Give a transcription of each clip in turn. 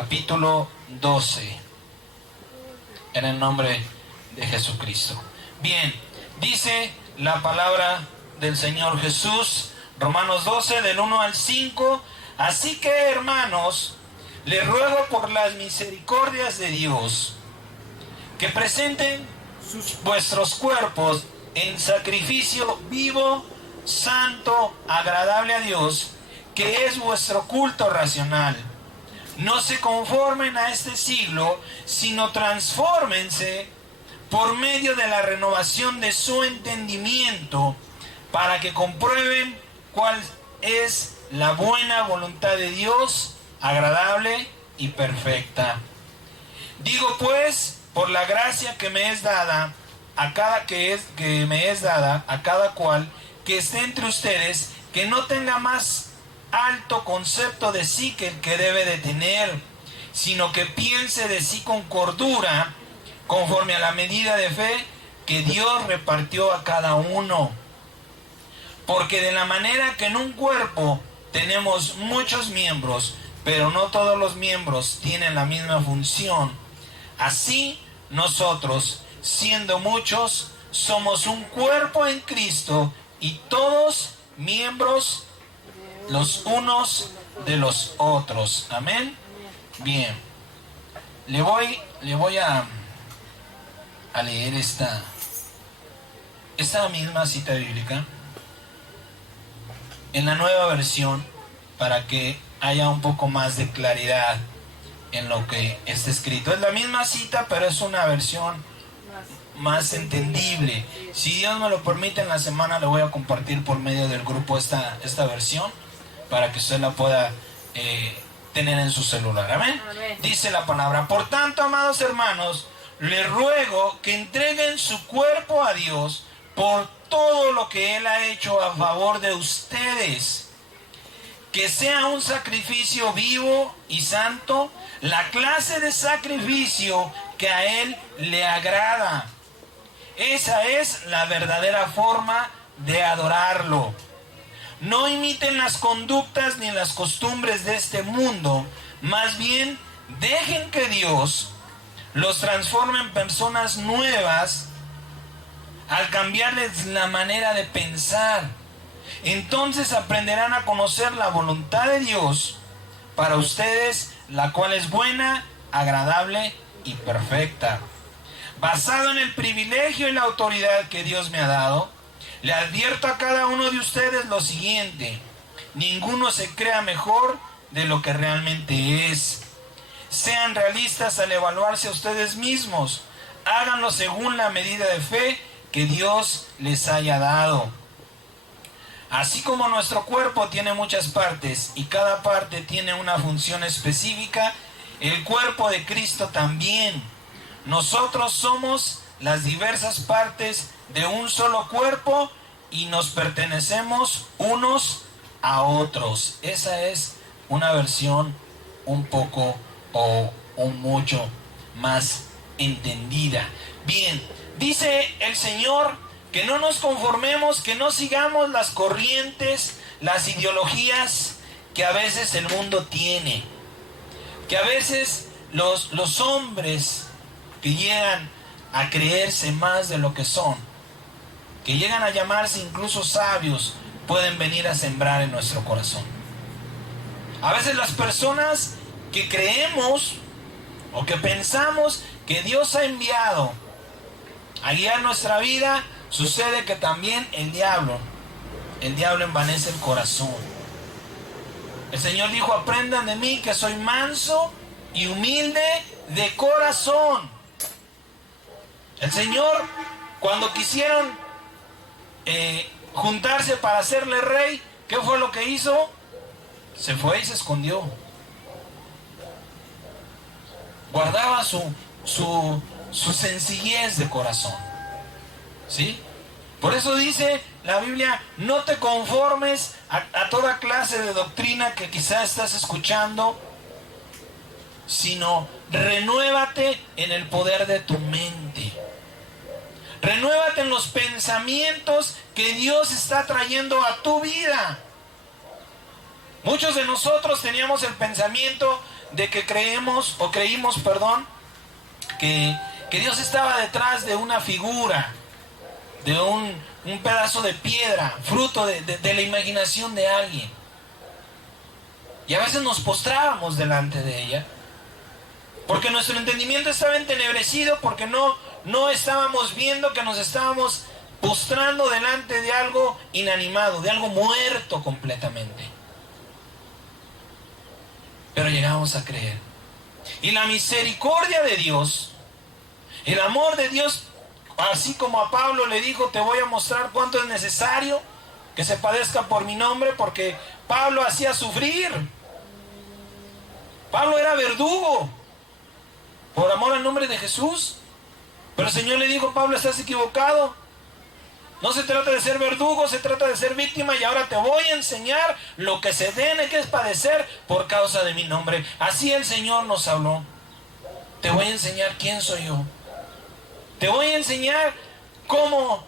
capítulo 12, en el nombre de Jesucristo. Bien, dice la palabra del Señor Jesús, Romanos 12, del 1 al 5. Así que, hermanos, les ruego por las misericordias de Dios que presenten vuestros cuerpos en sacrificio vivo, santo, agradable a Dios, que es vuestro culto racional. No se conformen a este siglo, sino transfórmense por medio de la renovación de su entendimiento, para que comprueben cuál es la buena voluntad de Dios, agradable y perfecta. Digo pues, por la gracia que me es dada a cada cual que esté entre ustedes, que no tenga más alto concepto de sí que el que debe de tener, sino que piense de sí con cordura, conforme a la medida de fe que Dios repartió a cada uno. Porque de la manera que en un cuerpo tenemos muchos miembros, pero no todos los miembros tienen la misma función, así nosotros, siendo muchos, somos un cuerpo en Cristo y todos miembros los unos de los otros. Amén. Bien. Le voy a leer esta misma cita bíblica en la nueva versión, para que haya un poco más de claridad en lo que está escrito. Es la misma cita, pero es una versión más entendible. Si Dios me lo permite, en la semana le voy a compartir por medio del grupo esta versión, para que usted la pueda tener en su celular. Amén. Amén. Dice la palabra: por tanto, amados hermanos, les ruego que entreguen su cuerpo a Dios por todo lo que Él ha hecho a favor de ustedes, que sea un sacrificio vivo y santo, la clase de sacrificio que a Él le agrada. Esa es la verdadera forma de adorarlo. No imiten las conductas ni las costumbres de este mundo, más bien dejen que Dios los transforme en personas nuevas al cambiarles la manera de pensar. Entonces aprenderán a conocer la voluntad de Dios para ustedes, la cual es buena, agradable y perfecta. Basado en el privilegio y la autoridad que Dios me ha dado, le advierto a cada uno de ustedes lo siguiente: ninguno se crea mejor de lo que realmente es. Sean realistas al evaluarse a ustedes mismos. Háganlo según la medida de fe que Dios les haya dado. Así como nuestro cuerpo tiene muchas partes y cada parte tiene una función específica, el cuerpo de Cristo también. Nosotros somos las diversas partes de un solo cuerpo y nos pertenecemos unos a otros. Esa es una versión un poco o un mucho más entendida. Bien, dice el Señor que no nos conformemos, que no sigamos las corrientes, las ideologías que a veces el mundo tiene, que a veces los hombres que llegan a creerse más de lo que son, que llegan a llamarse incluso sabios, pueden venir a sembrar en nuestro corazón. A veces las personas que creemos o que pensamos que Dios ha enviado a guiar nuestra vida, sucede que también el diablo envanece el corazón. El Señor dijo: aprendan de mí que soy manso y humilde de corazón. El Señor, cuando quisieron juntarse para hacerle rey, ¿qué fue lo que hizo? Se fue y se escondió. Guardaba su sencillez de corazón. ¿Sí? Por eso dice la Biblia: no te conformes a toda clase de doctrina que quizás estás escuchando, sino renuévate en el poder de tu mente. Renuévate en los pensamientos que Dios está trayendo a tu vida. Muchos de nosotros teníamos el pensamiento de que creímos, que Dios estaba detrás de una figura, de un pedazo de piedra, fruto de la imaginación de alguien. Y a veces nos postrábamos delante de ella, porque nuestro entendimiento estaba entenebrecido, porque no estábamos viendo que nos estábamos postrando delante de algo inanimado, de algo muerto completamente. Pero llegamos a creer. Y la misericordia de Dios, el amor de Dios, así como a Pablo le dijo, te voy a mostrar cuánto es necesario que se padezca por mi nombre, porque Pablo hacía sufrir. Pablo era verdugo por amor al nombre de Jesús. Pero el Señor le dijo, Pablo, estás equivocado. No se trata de ser verdugo, se trata de ser víctima, y ahora te voy a enseñar lo que se tiene que es padecer por causa de mi nombre. Así el Señor nos habló. Te voy a enseñar quién soy yo. Te voy a enseñar cómo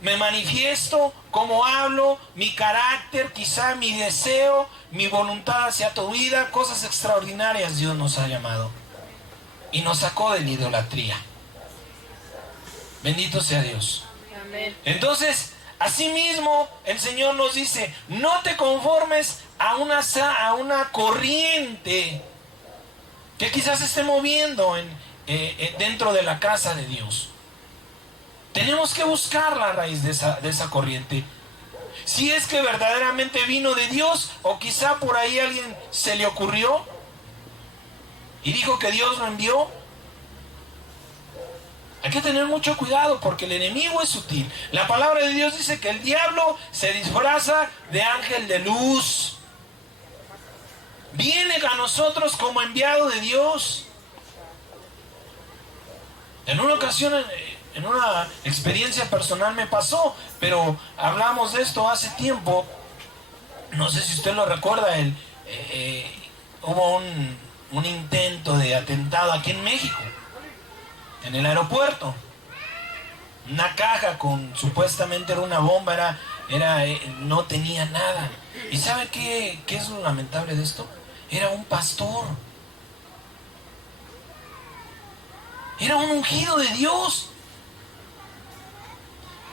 me manifiesto, cómo hablo, mi carácter, quizá mi deseo, mi voluntad hacia tu vida. Cosas extraordinarias Dios nos ha llamado y nos sacó de la idolatría. Bendito sea Dios. Amén. Entonces, asimismo, el Señor nos dice, no te conformes a una corriente que quizás se esté moviendo dentro de la casa de Dios. Tenemos que buscar la raíz de esa corriente. Si es que verdaderamente vino de Dios, o quizá por ahí alguien se le ocurrió y dijo que Dios lo envió. Hay que tener mucho cuidado porque el enemigo es sutil. La palabra de Dios dice que el diablo se disfraza de ángel de luz. Viene a nosotros como enviado de Dios. En una ocasión, en una experiencia personal me pasó, pero hablamos de esto hace tiempo. No sé si usted lo recuerda, hubo un intento de atentado aquí en México, en el aeropuerto. Una caja con, supuestamente era una bomba, no tenía nada. ¿Y sabe qué es lo lamentable de esto? Era un pastor. Era un ungido de Dios.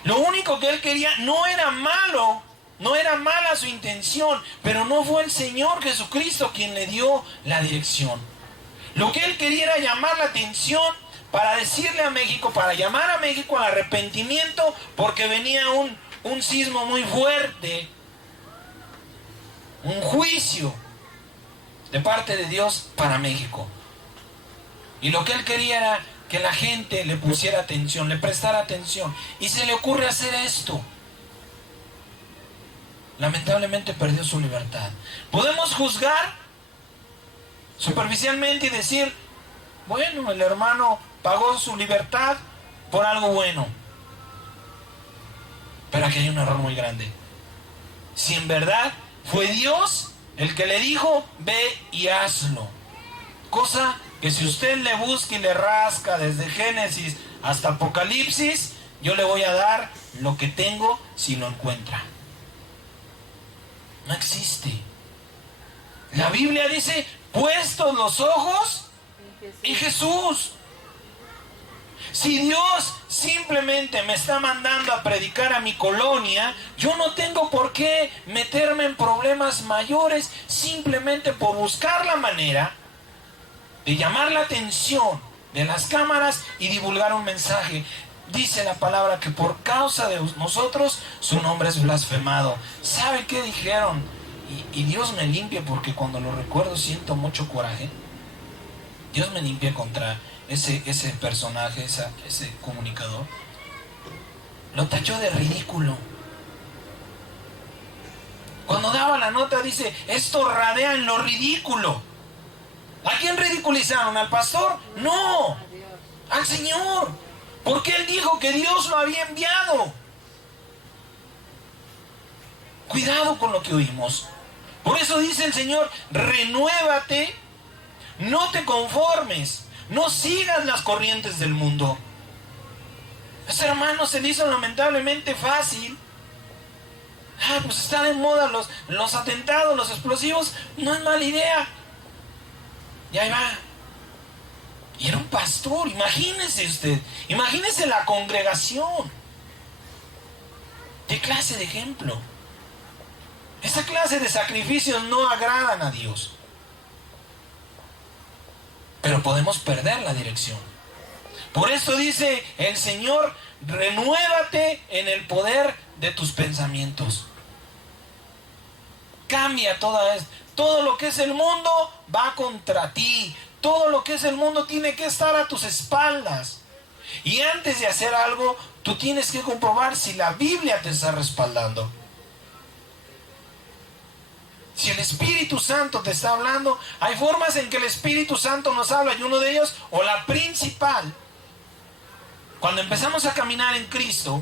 Lo único que él quería no era malo, no era mala su intención, pero no fue el Señor Jesucristo quien le dio la dirección. Lo que él quería era llamar la atención para decirle a México, para llamar a México al arrepentimiento, porque venía un sismo muy fuerte, un juicio de parte de Dios para México. Y lo que él quería era que la gente le pusiera atención, le prestara atención. Y se le ocurre hacer esto. Lamentablemente perdió su libertad. Podemos juzgar superficialmente y decir, bueno, el hermano pagó su libertad por algo bueno. Pero aquí hay un error muy grande. Si en verdad fue Dios el que le dijo, ve y hazlo. Cosa que si usted le busca y le rasca desde Génesis hasta Apocalipsis, yo le voy a dar lo que tengo si lo encuentra. No existe. La Biblia dice, puestos los ojos en Jesús. Si Dios simplemente me está mandando a predicar a mi colonia, yo no tengo por qué meterme en problemas mayores simplemente por buscar la manera de llamar la atención de las cámaras y divulgar un mensaje. Dice la palabra que por causa de nosotros su nombre es blasfemado. ¿Sabe qué dijeron? Y Dios me limpie, porque cuando lo recuerdo siento mucho coraje. Dios me limpia contra ese personaje, ese comunicador. Lo tachó de ridículo. Cuando daba la nota dice, esto radea en lo ridículo. ¿A quién ridiculizaron? ¿Al pastor? No, al Señor, porque Él dijo que Dios lo había enviado. Cuidado con lo que oímos. Por eso dice el Señor, renuévate, no te conformes, no sigas las corrientes del mundo. A ese hermano se le hizo lamentablemente fácil. Pues está de moda los atentados, los explosivos, no es mala idea. Y ahí va. Y era un pastor, imagínese usted, imagínese la congregación. ¿Qué clase de ejemplo? Esa clase de sacrificios no agradan a Dios. Pero podemos perder la dirección. Por eso dice el Señor, renuévate en el poder de tus pensamientos. Cambia todo lo que es el mundo va contra ti. Todo lo que es el mundo tiene que estar a tus espaldas. Y antes de hacer algo, tú tienes que comprobar si la Biblia te está respaldando. Si el Espíritu Santo te está hablando, hay formas en que el Espíritu Santo nos habla, y uno de ellos, o la principal, cuando empezamos a caminar en Cristo,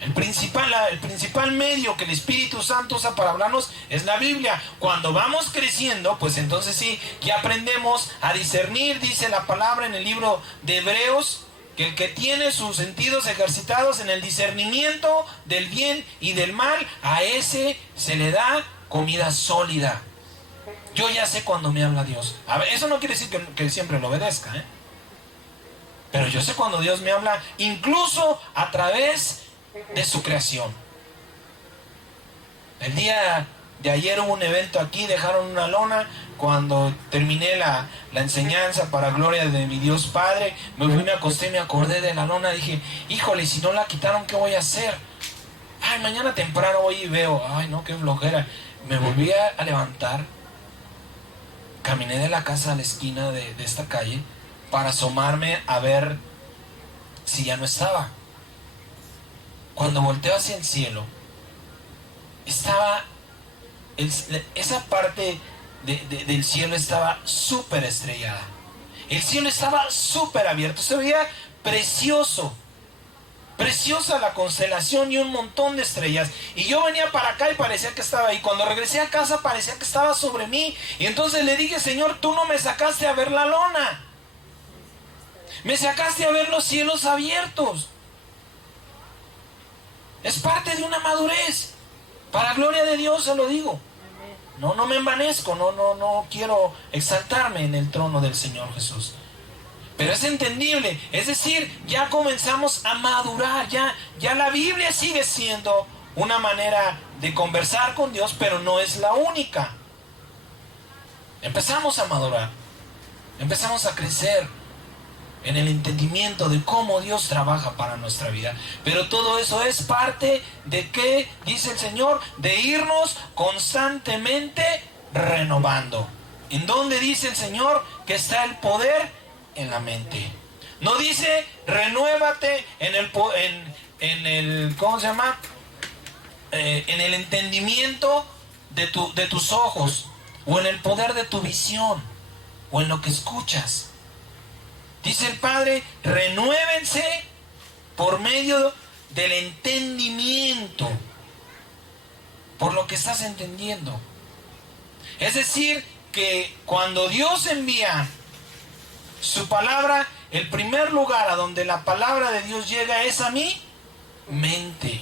el principal medio que el Espíritu Santo usa para hablarnos es la Biblia. Cuando vamos creciendo, pues entonces sí, ya aprendemos a discernir, dice la palabra en el libro de Hebreos, que el que tiene sus sentidos ejercitados en el discernimiento del bien y del mal, a ese se le da comida sólida. Yo ya sé cuando me habla Dios. A ver, eso no quiere decir que siempre lo obedezca, ¿eh? Pero yo sé cuando Dios me habla, incluso a través de su creación. El día de ayer hubo un evento aquí, dejaron una lona. Cuando terminé la enseñanza para gloria de mi Dios Padre, me fui, me acosté, me acordé de la lona. Dije, híjole, si no la quitaron, ¿qué voy a hacer? Ay, mañana temprano voy y veo. Ay, no, qué flojera. Me volví a levantar. Caminé de la casa a la esquina de esta calle para asomarme a ver si ya no estaba. Cuando volteo hacia el cielo, estaba esa parte del cielo estaba súper estrellada. El cielo estaba súper abierto, se veía precioso, preciosa la constelación y un montón de estrellas. Y yo venía para acá y parecía que estaba ahí. Cuando regresé a casa parecía que estaba sobre mí. Y entonces le dije, Señor, tú no me sacaste a ver la lona, me sacaste a ver los cielos abiertos. Es parte de una madurez. Para gloria de Dios se lo digo. No me envanezco, no quiero exaltarme en el trono del Señor Jesús. Pero es entendible, es decir, ya comenzamos a madurar, ya la Biblia sigue siendo una manera de conversar con Dios, pero no es la única. Empezamos a madurar, empezamos a crecer en el entendimiento de cómo Dios trabaja para nuestra vida. Pero todo eso es parte de ¿qué dice el Señor? De irnos constantemente renovando. ¿En dónde dice el Señor que está el poder? En la mente. No dice renuévate en el ¿cómo se llama? En el entendimiento de tus ojos, o en el poder de tu visión, o en lo que escuchas. Dice el Padre, renuévense por medio del entendimiento, por lo que estás entendiendo. Es decir, que cuando Dios envía su palabra, el primer lugar a donde la palabra de Dios llega es a mi mente.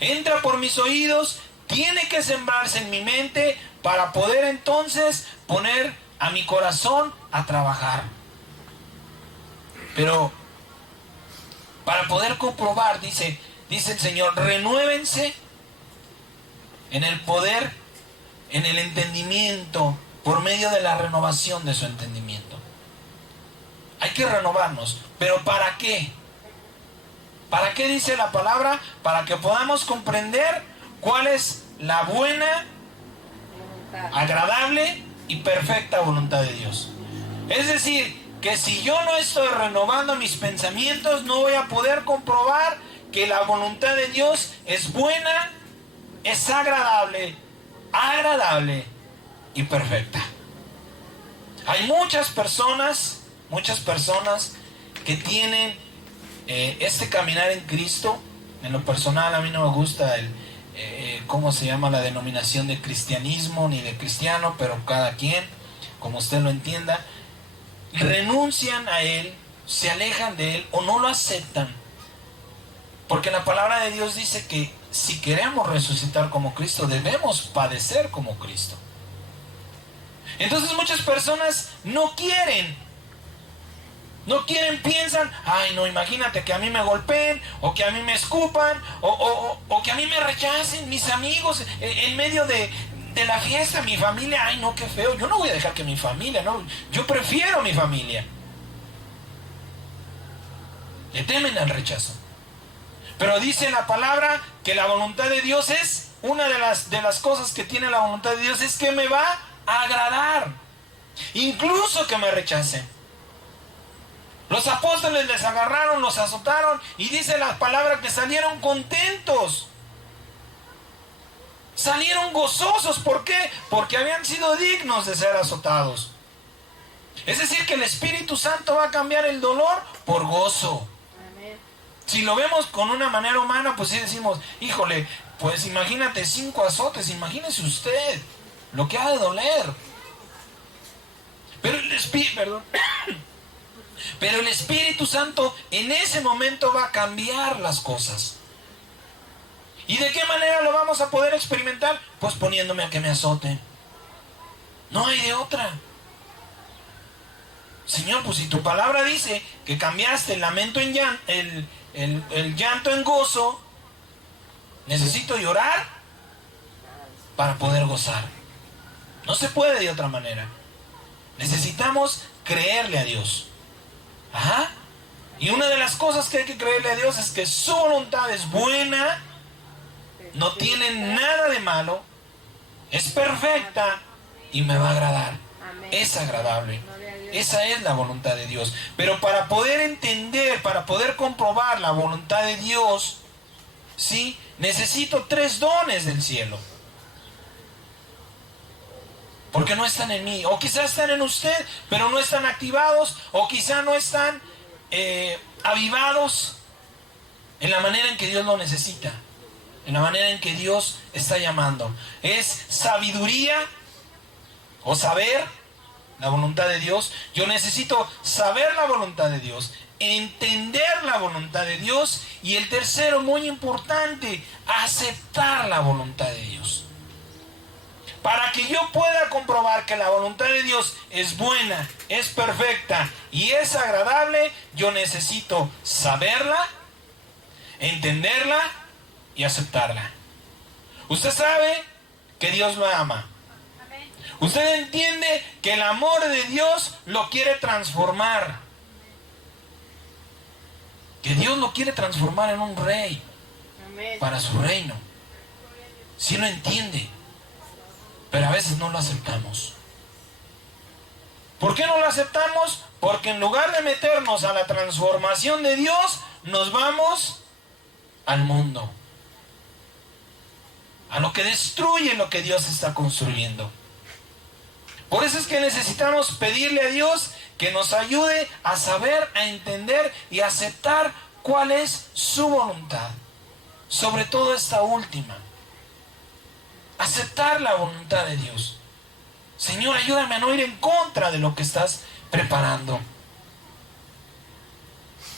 Entra por mis oídos, tiene que sembrarse en mi mente para poder entonces poner a mi corazón a trabajar. Pero para poder comprobar, dice el Señor, renuévense en el poder, en el entendimiento, por medio de la renovación de su entendimiento. Hay que renovarnos, pero ¿para qué? ¿Para qué dice la palabra? Para que podamos comprender cuál es la buena, agradable y perfecta voluntad de Dios. Es decir, que si yo no estoy renovando mis pensamientos, no voy a poder comprobar que la voluntad de Dios es buena, es agradable y perfecta. Hay muchas personas que tienen este caminar en Cristo. En lo personal, a mí no me gusta cómo se llama la denominación de cristianismo ni de cristiano, pero cada quien, como usted lo entienda. Renuncian a Él, se alejan de Él o no lo aceptan, porque la palabra de Dios dice que si queremos resucitar como Cristo, debemos padecer como Cristo. Entonces muchas personas no quieren, piensan, ay no, imagínate que a mí me golpeen, o que a mí me escupan, o que a mí me rechacen mis amigos en medio de la fiesta, mi familia, ay no, qué feo, yo no voy a dejar que mi familia, no, yo prefiero mi familia. Le temen al rechazo. Pero dice la palabra que la voluntad de Dios es, una de las cosas que tiene la voluntad de Dios es que me va a agradar, incluso que me rechacen. Los apóstoles les agarraron, los azotaron, y dice la palabra que salieron contentos. Salieron gozosos. ¿Por qué? Porque habían sido dignos de ser azotados. Es decir, que el Espíritu Santo va a cambiar el dolor por gozo. Si lo vemos con una manera humana, pues sí decimos, híjole, pues imagínate 5 azotes, imagínese usted lo que ha de doler. Pero el Espíritu Santo en ese momento va a cambiar las cosas. ¿Y de qué manera lo vamos a poder experimentar? Pues poniéndome a que me azoten. No hay de otra. Señor, pues si tu palabra dice que cambiaste el lamento en el llanto en gozo, necesito llorar para poder gozar. No se puede de otra manera. Necesitamos creerle a Dios. Ajá. Y una de las cosas que hay que creerle a Dios es que su voluntad es buena, no tiene nada de malo, es perfecta y me va a agradar. Es agradable. Esa es la voluntad de Dios. Pero para poder entender, para poder comprobar la voluntad de Dios, ¿sí? Necesito 3 dones del cielo. Porque no están en mí. O quizás están en usted, pero no están activados. O quizás no están avivados en la manera en que Dios lo necesita. En la manera en que Dios está llamando. Es sabiduría o saber la voluntad de Dios. Yo necesito saber la voluntad de Dios, entender la voluntad de Dios, y el tercero, muy importante, aceptar la voluntad de Dios. Para que yo pueda comprobar que la voluntad de Dios es buena, es perfecta y es agradable, yo necesito saberla, entenderla y aceptarla. Usted sabe que Dios lo ama. Usted entiende que el amor de Dios lo quiere transformar. Que Dios lo quiere transformar en un rey para su reino. Sí lo entiende, pero a veces no lo aceptamos. ¿Por qué no lo aceptamos? Porque en lugar de meternos a la transformación de Dios, nos vamos al mundo, a lo que destruye lo que Dios está construyendo. Por eso es que necesitamos pedirle a Dios que nos ayude a saber, a entender y a aceptar cuál es su voluntad. Sobre todo esta última. Aceptar la voluntad de Dios. Señor, ayúdame a no ir en contra de lo que estás preparando.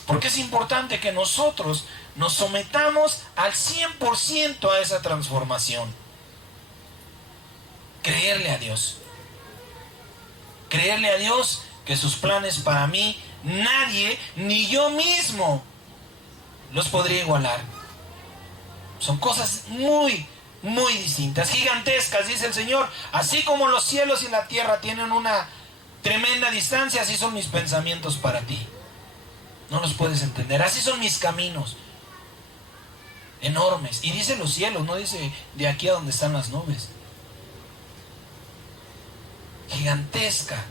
Porque es importante que nosotros nos sometamos al 100% a esa transformación. Creerle a Dios. Creerle a Dios que sus planes para mí, nadie, ni yo mismo, los podría igualar. Son cosas muy, muy distintas, gigantescas, dice el Señor. Así como los cielos y la tierra tienen una tremenda distancia, así son mis pensamientos para ti. No los puedes entender. Así son mis caminos. Enormes. Y dice los cielos, no dice de aquí a donde están las nubes. Gigantesca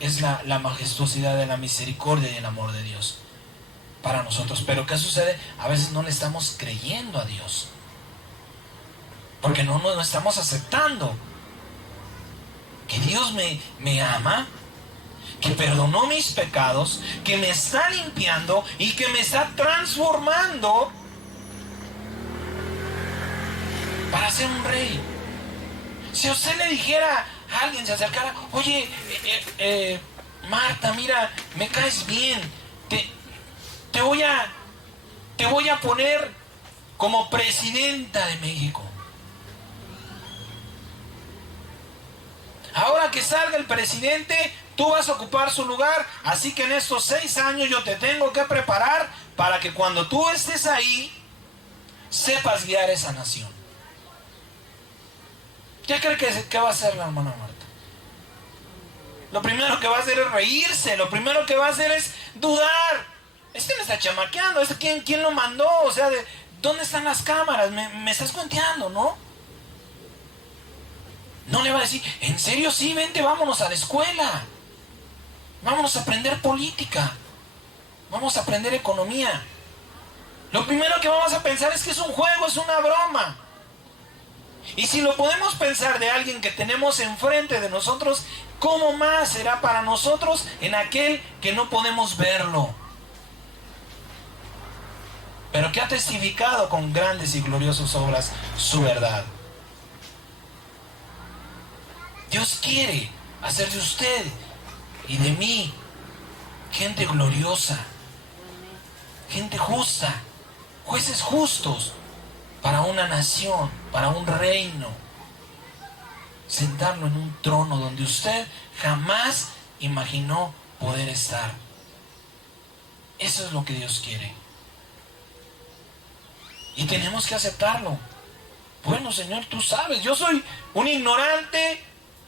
es la majestuosidad de la misericordia y el amor de Dios para nosotros. Pero ¿qué sucede? A veces no le estamos creyendo a Dios, porque no estamos aceptando que Dios me ama, que perdonó mis pecados, que me está limpiando y que me está transformando para ser un rey. Si usted le dijera a alguien, se acercara, oye, Marta, mira, me caes bien, te voy a poner como presidenta de México. Ahora ahora que salga el presidente, tú vas a ocupar su lugar, así que en estos 6 años yo te tengo que preparar para que cuando tú estés ahí, sepas guiar esa nación. ¿Qué cree que va a hacer la hermana Marta? Lo primero que va a hacer es reírse, lo primero que va a hacer es dudar. Este me está chamaqueando, ¿quién lo mandó? O sea, ¿dónde están las cámaras? Me estás cuenteando, ¿no? No le va a decir, ¿en serio? Sí, vente, vámonos a la escuela. Vámonos a aprender política. Vamos a aprender economía. Lo primero que vamos a pensar es que es un juego, es una broma. Y si lo podemos pensar de alguien que tenemos enfrente de nosotros, ¿cómo más será para nosotros en aquel que no podemos verlo, pero que ha testificado con grandes y gloriosas obras su verdad? Dios quiere hacer de usted y de mí gente gloriosa, gente justa, jueces justos para una nación, para un reino. Sentarlo en un trono donde usted jamás imaginó poder estar. Eso es lo que Dios quiere. Y tenemos que aceptarlo. Bueno, Señor, tú sabes, yo soy un ignorante,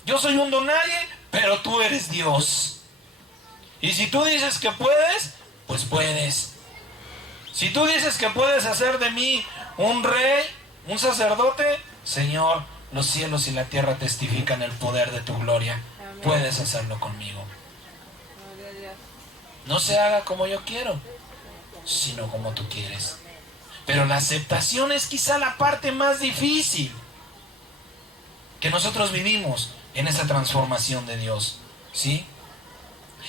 yo soy un donadie, pero tú eres Dios. Y si tú dices que puedes, pues puedes. Si tú dices que puedes hacer de mí un rey, un sacerdote, Señor, los cielos y la tierra testifican el poder de tu gloria. Amén. Puedes hacerlo conmigo. No se haga como yo quiero, sino como tú quieres. Pero la aceptación es quizá la parte más difícil que nosotros vivimos en esta transformación de Dios, ¿sí?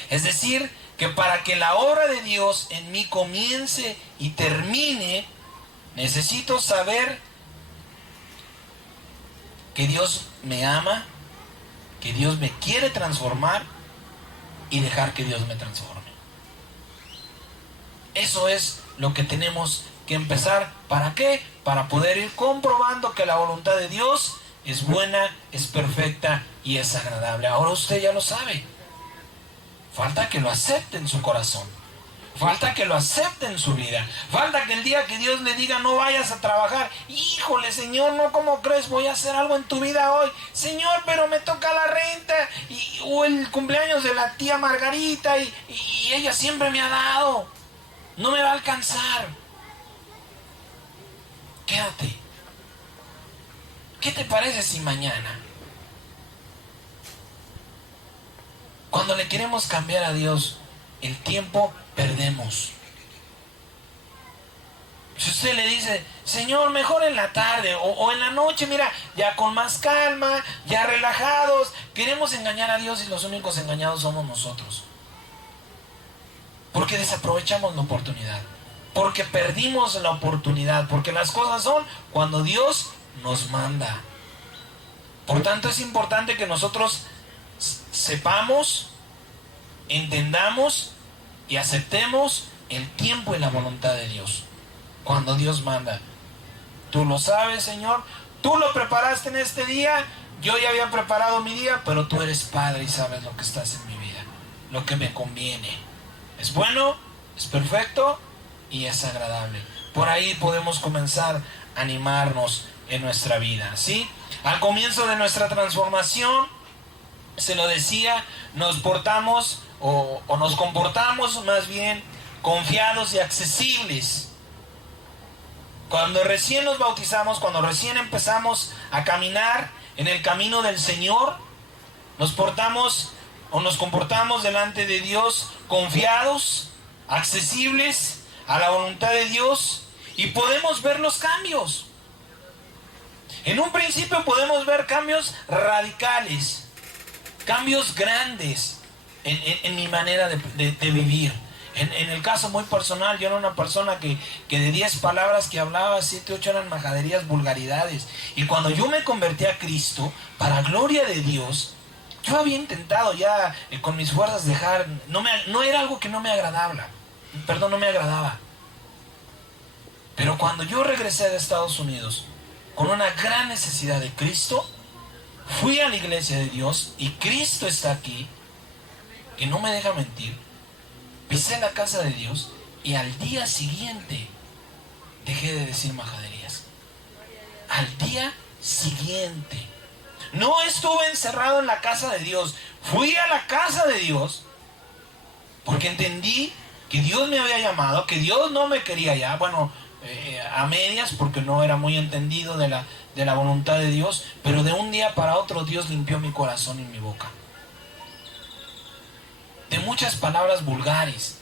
Es decir, que para que la obra de Dios en mí comience y termine, necesito saber que Dios me ama, que Dios me quiere transformar y dejar que Dios me transforme. Eso es lo que tenemos que empezar. ¿Para qué? Para poder ir comprobando que la voluntad de Dios es buena, es perfecta y es agradable. Ahora usted ya lo sabe. Falta que lo acepte en su corazón. Falta que lo acepte en su vida. Falta que el día que Dios le diga no vayas a trabajar. Híjole, Señor, no, ¿cómo crees? Voy a hacer algo en tu vida hoy. Señor, pero me toca la renta. O el cumpleaños de la tía Margarita. Y ella siempre me ha dado. No me va a alcanzar. Quédate. ¿Qué te parece si mañana, cuando le queremos cambiar a Dios el tiempo, perdemos? Si usted le dice, Señor, mejor en la tarde o en la noche, mira, ya con más calma, ya relajados, queremos engañar a Dios y los únicos engañados somos nosotros. Porque desaprovechamos la oportunidad, porque perdimos la oportunidad, porque las cosas son cuando Dios nos manda. Por tanto, es importante que nosotros sepamos, entendamos y aceptemos el tiempo y la voluntad de Dios. Cuando Dios manda, tú lo sabes, Señor, tú lo preparaste en este día, yo ya había preparado mi día, pero tú eres Padre y sabes lo que estás en mi vida, lo que me conviene. Es bueno, es perfecto y es agradable. Por ahí podemos comenzar a animarnos en nuestra vida, ¿sí? Al comienzo de nuestra transformación, se lo decía, nos portamos o nos comportamos más bien confiados y accesibles. Cuando recién nos bautizamos, cuando recién empezamos a caminar en el camino del Señor, nos portamos o nos comportamos delante de Dios confiados, accesibles a la voluntad de Dios, y podemos ver los cambios. En un principio podemos ver cambios radicales, cambios grandes en mi manera de vivir. En el caso muy personal, yo era una persona que de 10 palabras que hablaba, 7, 8 eran majaderías, vulgaridades. Y cuando yo me convertí a Cristo, para gloria de Dios, yo había intentado ya con mis fuerzas dejar, no era algo que no me agradaba. Pero cuando yo regresé de Estados Unidos con una gran necesidad de Cristo, fui a la iglesia de Dios y Cristo está aquí, que no me deja mentir. Pisé la casa de Dios y al día siguiente dejé de decir majaderías. Al día siguiente. No estuve encerrado en la casa de Dios. Fui a la casa de Dios porque entendí que Dios me había llamado, que Dios no me quería ya. Bueno, a medias, porque no era muy entendido de la voluntad de Dios. Pero de un día para otro Dios limpió mi corazón y mi boca de muchas palabras vulgares.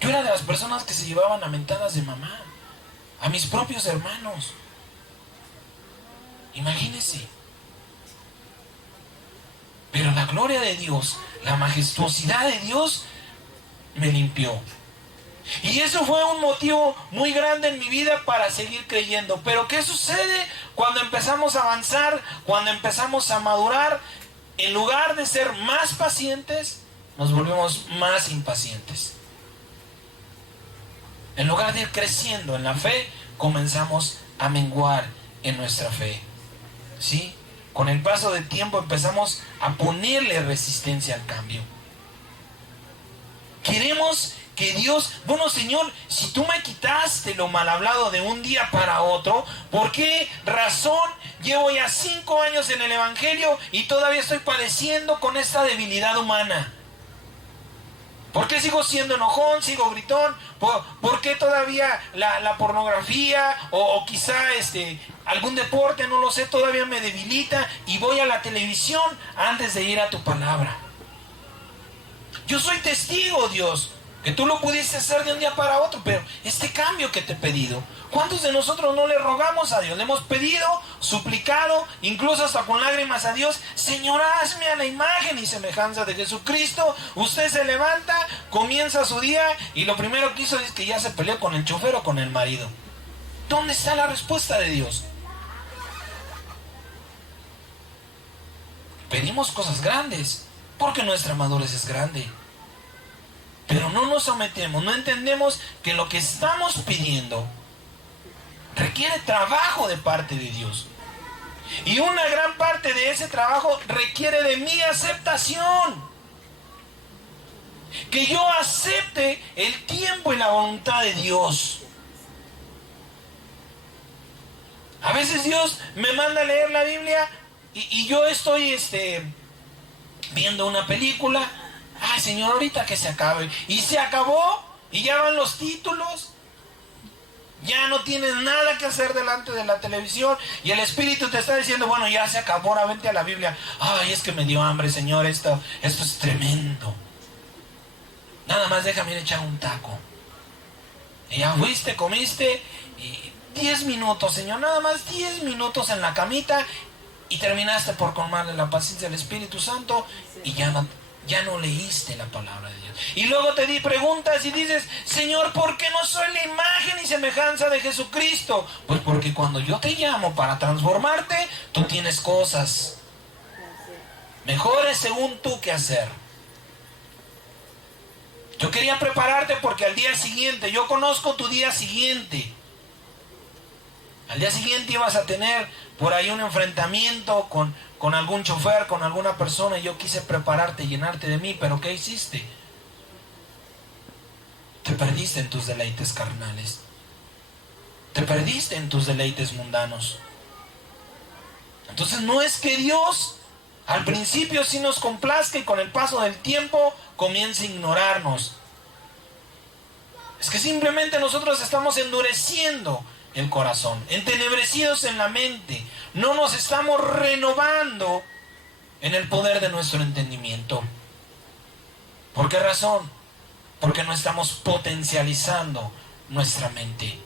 Yo era de las personas que se llevaban a mentadas de mamá a mis propios hermanos. Imagínense. Pero la gloria de Dios, la majestuosidad de Dios me limpió. Y eso fue un motivo muy grande en mi vida para seguir creyendo. Pero ¿qué sucede cuando empezamos a avanzar, cuando empezamos a madurar? En lugar de ser más pacientes, nos volvemos más impacientes. En lugar de ir creciendo en la fe, comenzamos a menguar en nuestra fe. ¿Sí? Con el paso del tiempo empezamos a ponerle resistencia al cambio. Queremos que Dios, bueno Señor, si tú me quitaste lo mal hablado de un día para otro, ¿por qué razón llevo ya 5 años en el Evangelio y todavía estoy padeciendo con esta debilidad humana? ¿Por qué sigo siendo enojón, sigo gritón? ¿Por qué todavía la pornografía o quizá algún deporte, no lo sé, todavía me debilita y voy a la televisión antes de ir a tu palabra? Yo soy testigo, Dios, que tú lo pudiste hacer de un día para otro, pero este cambio que te he pedido, ¿cuántos de nosotros no le rogamos a Dios? Le hemos pedido, suplicado, incluso hasta con lágrimas a Dios: Señor, hazme a la imagen y semejanza de Jesucristo. Usted se levanta, comienza su día y lo primero que hizo es que ya se peleó con el chofer o con el marido. ¿Dónde está la respuesta de Dios? Pedimos cosas grandes porque nuestra madurez es grande. Pero no nos sometemos, no entendemos que lo que estamos pidiendo requiere trabajo de parte de Dios. Y una gran parte de ese trabajo requiere de mi aceptación. Que yo acepte el tiempo y la voluntad de Dios. A veces Dios me manda a leer la Biblia y yo estoy viendo una película. Ay, Señor, ahorita que se acabe. Y se acabó, y ya van los títulos. Ya no tienes nada que hacer delante de la televisión. Y el Espíritu te está diciendo: bueno, ya se acabó, ahora vente a la Biblia. Ay, es que me dio hambre, Señor, esto es tremendo. Nada más déjame ir a echar un taco. Y ya fuiste, comiste, y 10 minutos, Señor, nada más 10 minutos en la camita, y terminaste por colmarle la paciencia del Espíritu Santo, y ya no leíste la palabra de Dios. Y luego te di preguntas y dices: Señor, ¿por qué no soy la imagen y semejanza de Jesucristo? Pues porque cuando yo te llamo para transformarte, tú tienes cosas mejores según tú que hacer. Yo quería prepararte porque al día siguiente, yo conozco tu día siguiente. Al día siguiente ibas a tener por ahí un enfrentamiento con algún chofer, con alguna persona, y yo quise prepararte, llenarte de mí, pero ¿qué hiciste? Te perdiste en tus deleites carnales. Te perdiste en tus deleites mundanos. Entonces no es que Dios al principio sí nos complazca y con el paso del tiempo comience a ignorarnos. Es que simplemente nosotros estamos endureciendo el corazón, entenebrecidos en la mente. No nos estamos renovando en el poder de nuestro entendimiento. ¿Por qué razón? Porque no estamos potencializando nuestra mente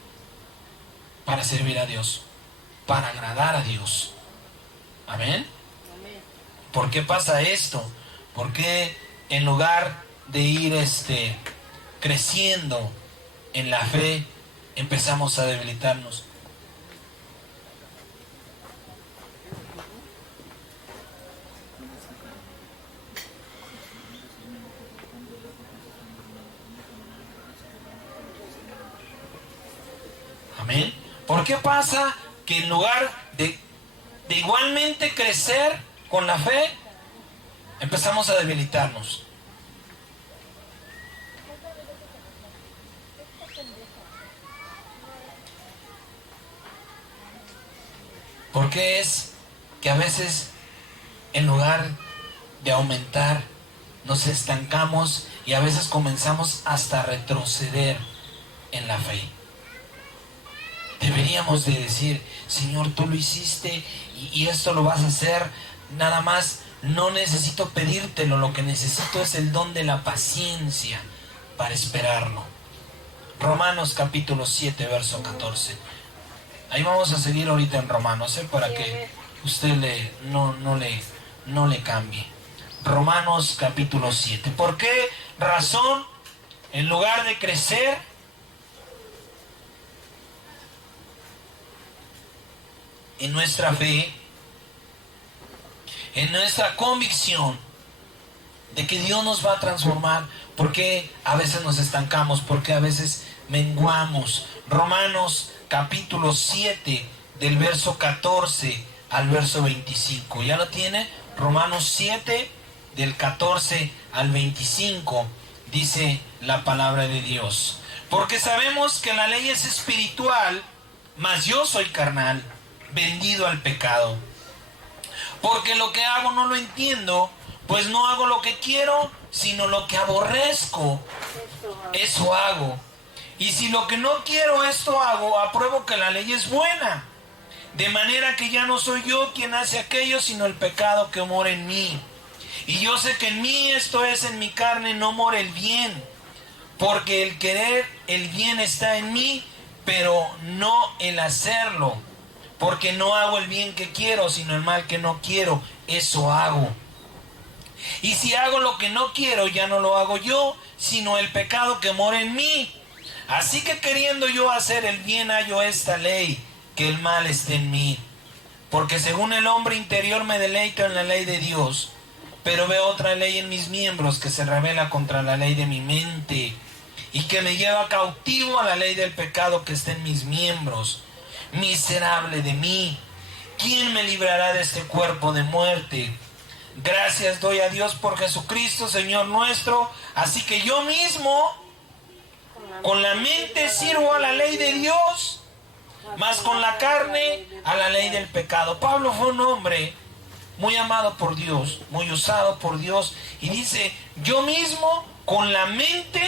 para servir a Dios, para agradar a Dios. ¿Amén? ¿Por qué pasa esto? ¿Por qué en lugar de ir creciendo en la fe, empezamos a debilitarnos? Amén. ¿Por qué pasa que en lugar de de igualmente crecer con la fe, empezamos a debilitarnos. Porque es que a veces, en lugar de aumentar, nos estancamos y a veces comenzamos hasta a retroceder en la fe. Deberíamos de decir: Señor, tú lo hiciste y esto lo vas a hacer. Nada más, no necesito pedírtelo, lo que necesito es el don de la paciencia para esperarlo. Romanos capítulo 7, verso 14. Ahí vamos a seguir ahorita en Romanos, para que usted no le cambie. Romanos capítulo 7. ¿Por qué razón, en lugar de crecer, en nuestra fe, en nuestra convicción de que Dios nos va a transformar, por qué a veces nos estancamos, por qué a veces menguamos? Romanos capítulo 7, del verso 14 al verso 25. ¿Ya lo tiene? Romanos 7, del 14 al 25, dice la palabra de Dios. Porque sabemos que la ley es espiritual, mas yo soy carnal, vendido al pecado. Porque lo que hago no lo entiendo, pues no hago lo que quiero, sino lo que aborrezco, eso hago. Y si lo que no quiero, esto hago, apruebo que la ley es buena. De manera que ya no soy yo quien hace aquello, sino el pecado que mora en mí. Y yo sé que en mí, esto es, en mi carne, no mora el bien. Porque el querer el bien está en mí, pero no el hacerlo. Porque no hago el bien que quiero, sino el mal que no quiero, eso hago. Y si hago lo que no quiero, ya no lo hago yo, sino el pecado que mora en mí. Así que queriendo yo hacer el bien, hallo esta ley, que el mal esté en mí. Porque según el hombre interior me deleito en la ley de Dios, pero veo otra ley en mis miembros que se rebela contra la ley de mi mente y que me lleva cautivo a la ley del pecado que está en mis miembros. Miserable de mí, ¿quién me librará de este cuerpo de muerte? Gracias doy a Dios por Jesucristo, Señor nuestro. Así que yo mismo, con la mente sirvo a la ley de Dios, mas con la carne a la ley del pecado. Pablo fue un hombre muy amado por Dios, muy usado por Dios, y dice: yo mismo con la mente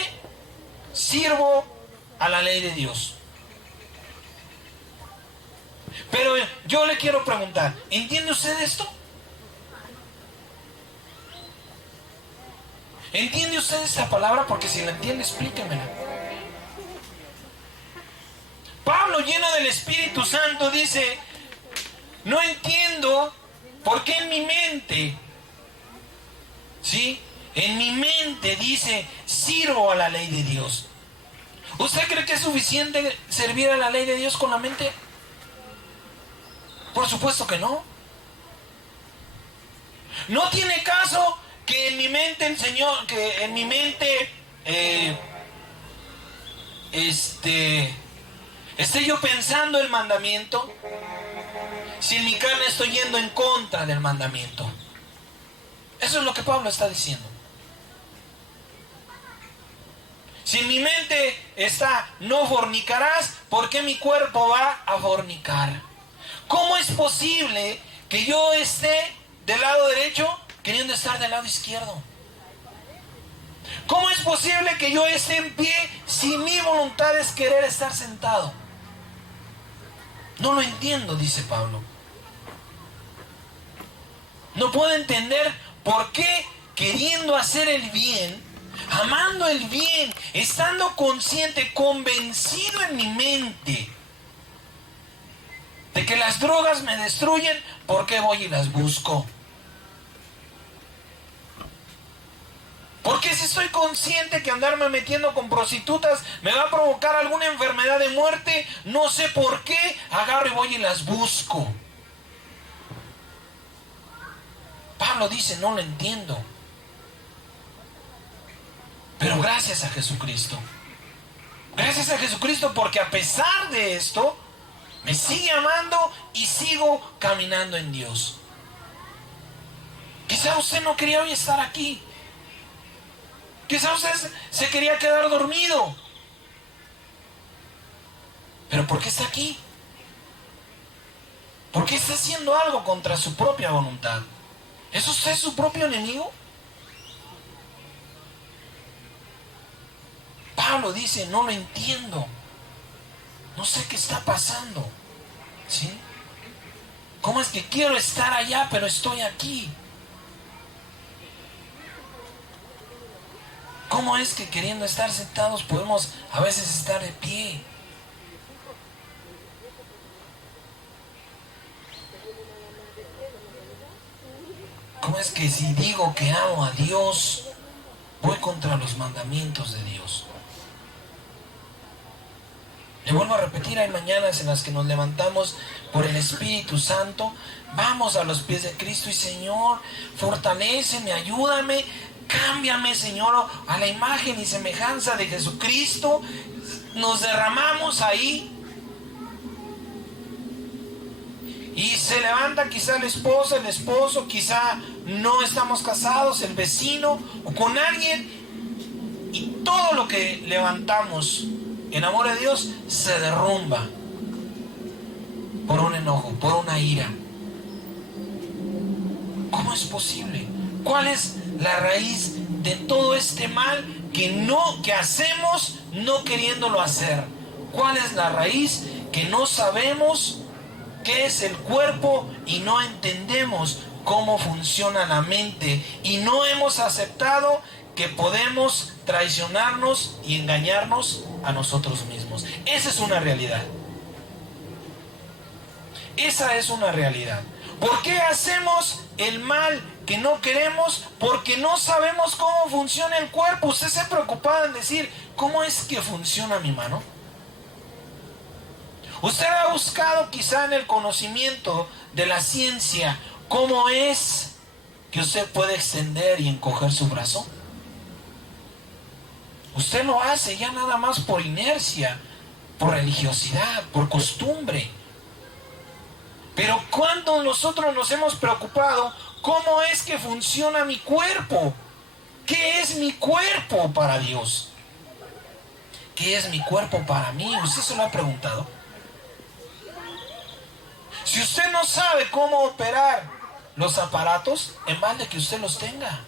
sirvo a la ley de Dios. Pero yo le quiero preguntar, ¿entiende usted esto? ¿Entiende usted esta palabra? Porque si la entiende, explíquemela. Pablo, lleno del Espíritu Santo, dice: no entiendo por qué en mi mente, ¿sí? En mi mente, dice, sirvo a la ley de Dios. ¿Usted cree que es suficiente servir a la ley de Dios con la mente? Por supuesto que no. No tiene caso que en mi mente el Señor, que en mi mente esté yo pensando el mandamiento, si en mi carne estoy yendo en contra del mandamiento. Eso es lo que Pablo está diciendo. Si en mi mente está: no fornicarás, ¿por qué mi cuerpo va a fornicar? ¿Cómo es posible que yo esté del lado derecho queriendo estar del lado izquierdo? ¿Cómo es posible que yo esté en pie si mi voluntad es querer estar sentado? No lo entiendo, dice Pablo. No puedo entender por qué, queriendo hacer el bien, amando el bien, estando consciente, convencido en mi mente de que las drogas me destruyen, ¿por qué voy y las busco? Porque si estoy consciente que andarme metiendo con prostitutas me va a provocar alguna enfermedad de muerte, no sé por qué, agarro y voy y las busco. Pablo dice: no lo entiendo. Pero gracias a Jesucristo. Gracias a Jesucristo, porque a pesar de esto, Me sigue amando y sigo caminando en Dios. Quizá usted no quería hoy estar aquí. Quizá usted se quería quedar dormido. ¿Pero por qué está aquí? ¿Por qué está haciendo algo contra su propia voluntad? ¿Es usted su propio enemigo? Pablo dice, no lo entiendo. No sé qué está pasando. ¿Sí? ¿Cómo es que quiero estar allá, pero estoy aquí? ¿Cómo es que queriendo estar sentados podemos a veces estar de pie? ¿Cómo es que si digo que amo a Dios, voy contra los mandamientos de Dios? Le vuelvo a repetir, hay mañanas en las que nos levantamos por el Espíritu Santo, vamos a los pies de Cristo y Señor, fortaléceme, ayúdame, cámbiame, Señor, a la imagen y semejanza de Jesucristo. Nos derramamos ahí. Y se levanta quizá la esposa, el esposo, quizá no estamos casados, el vecino o con alguien. Y todo lo que levantamos en amor a Dios se derrumba por un enojo, por una ira. ¿Cómo es posible? ¿Cuál es la raíz de todo este mal que hacemos no queriéndolo hacer? ¿Cuál es la raíz? Que no sabemos qué es el cuerpo y no entendemos cómo funciona la mente y no hemos aceptado que podemos traicionarnos y engañarnos a nosotros mismos. Esa es una realidad. Esa es una realidad. ¿Por qué hacemos el mal que no queremos? Porque no sabemos cómo funciona el cuerpo. Usted se ha preocupado en decir, ¿cómo es que funciona mi mano? Usted ha buscado quizá en el conocimiento de la ciencia cómo es que usted puede extender y encoger su brazo. Usted lo hace ya nada más por inercia, por religiosidad, por costumbre. Pero ¿cuándo nosotros nos hemos preocupado cómo es que funciona mi cuerpo? ¿Qué es mi cuerpo para Dios? ¿Qué es mi cuerpo para mí? ¿Usted se lo ha preguntado? Si usted no sabe cómo operar los aparatos, en vez de que usted los tenga,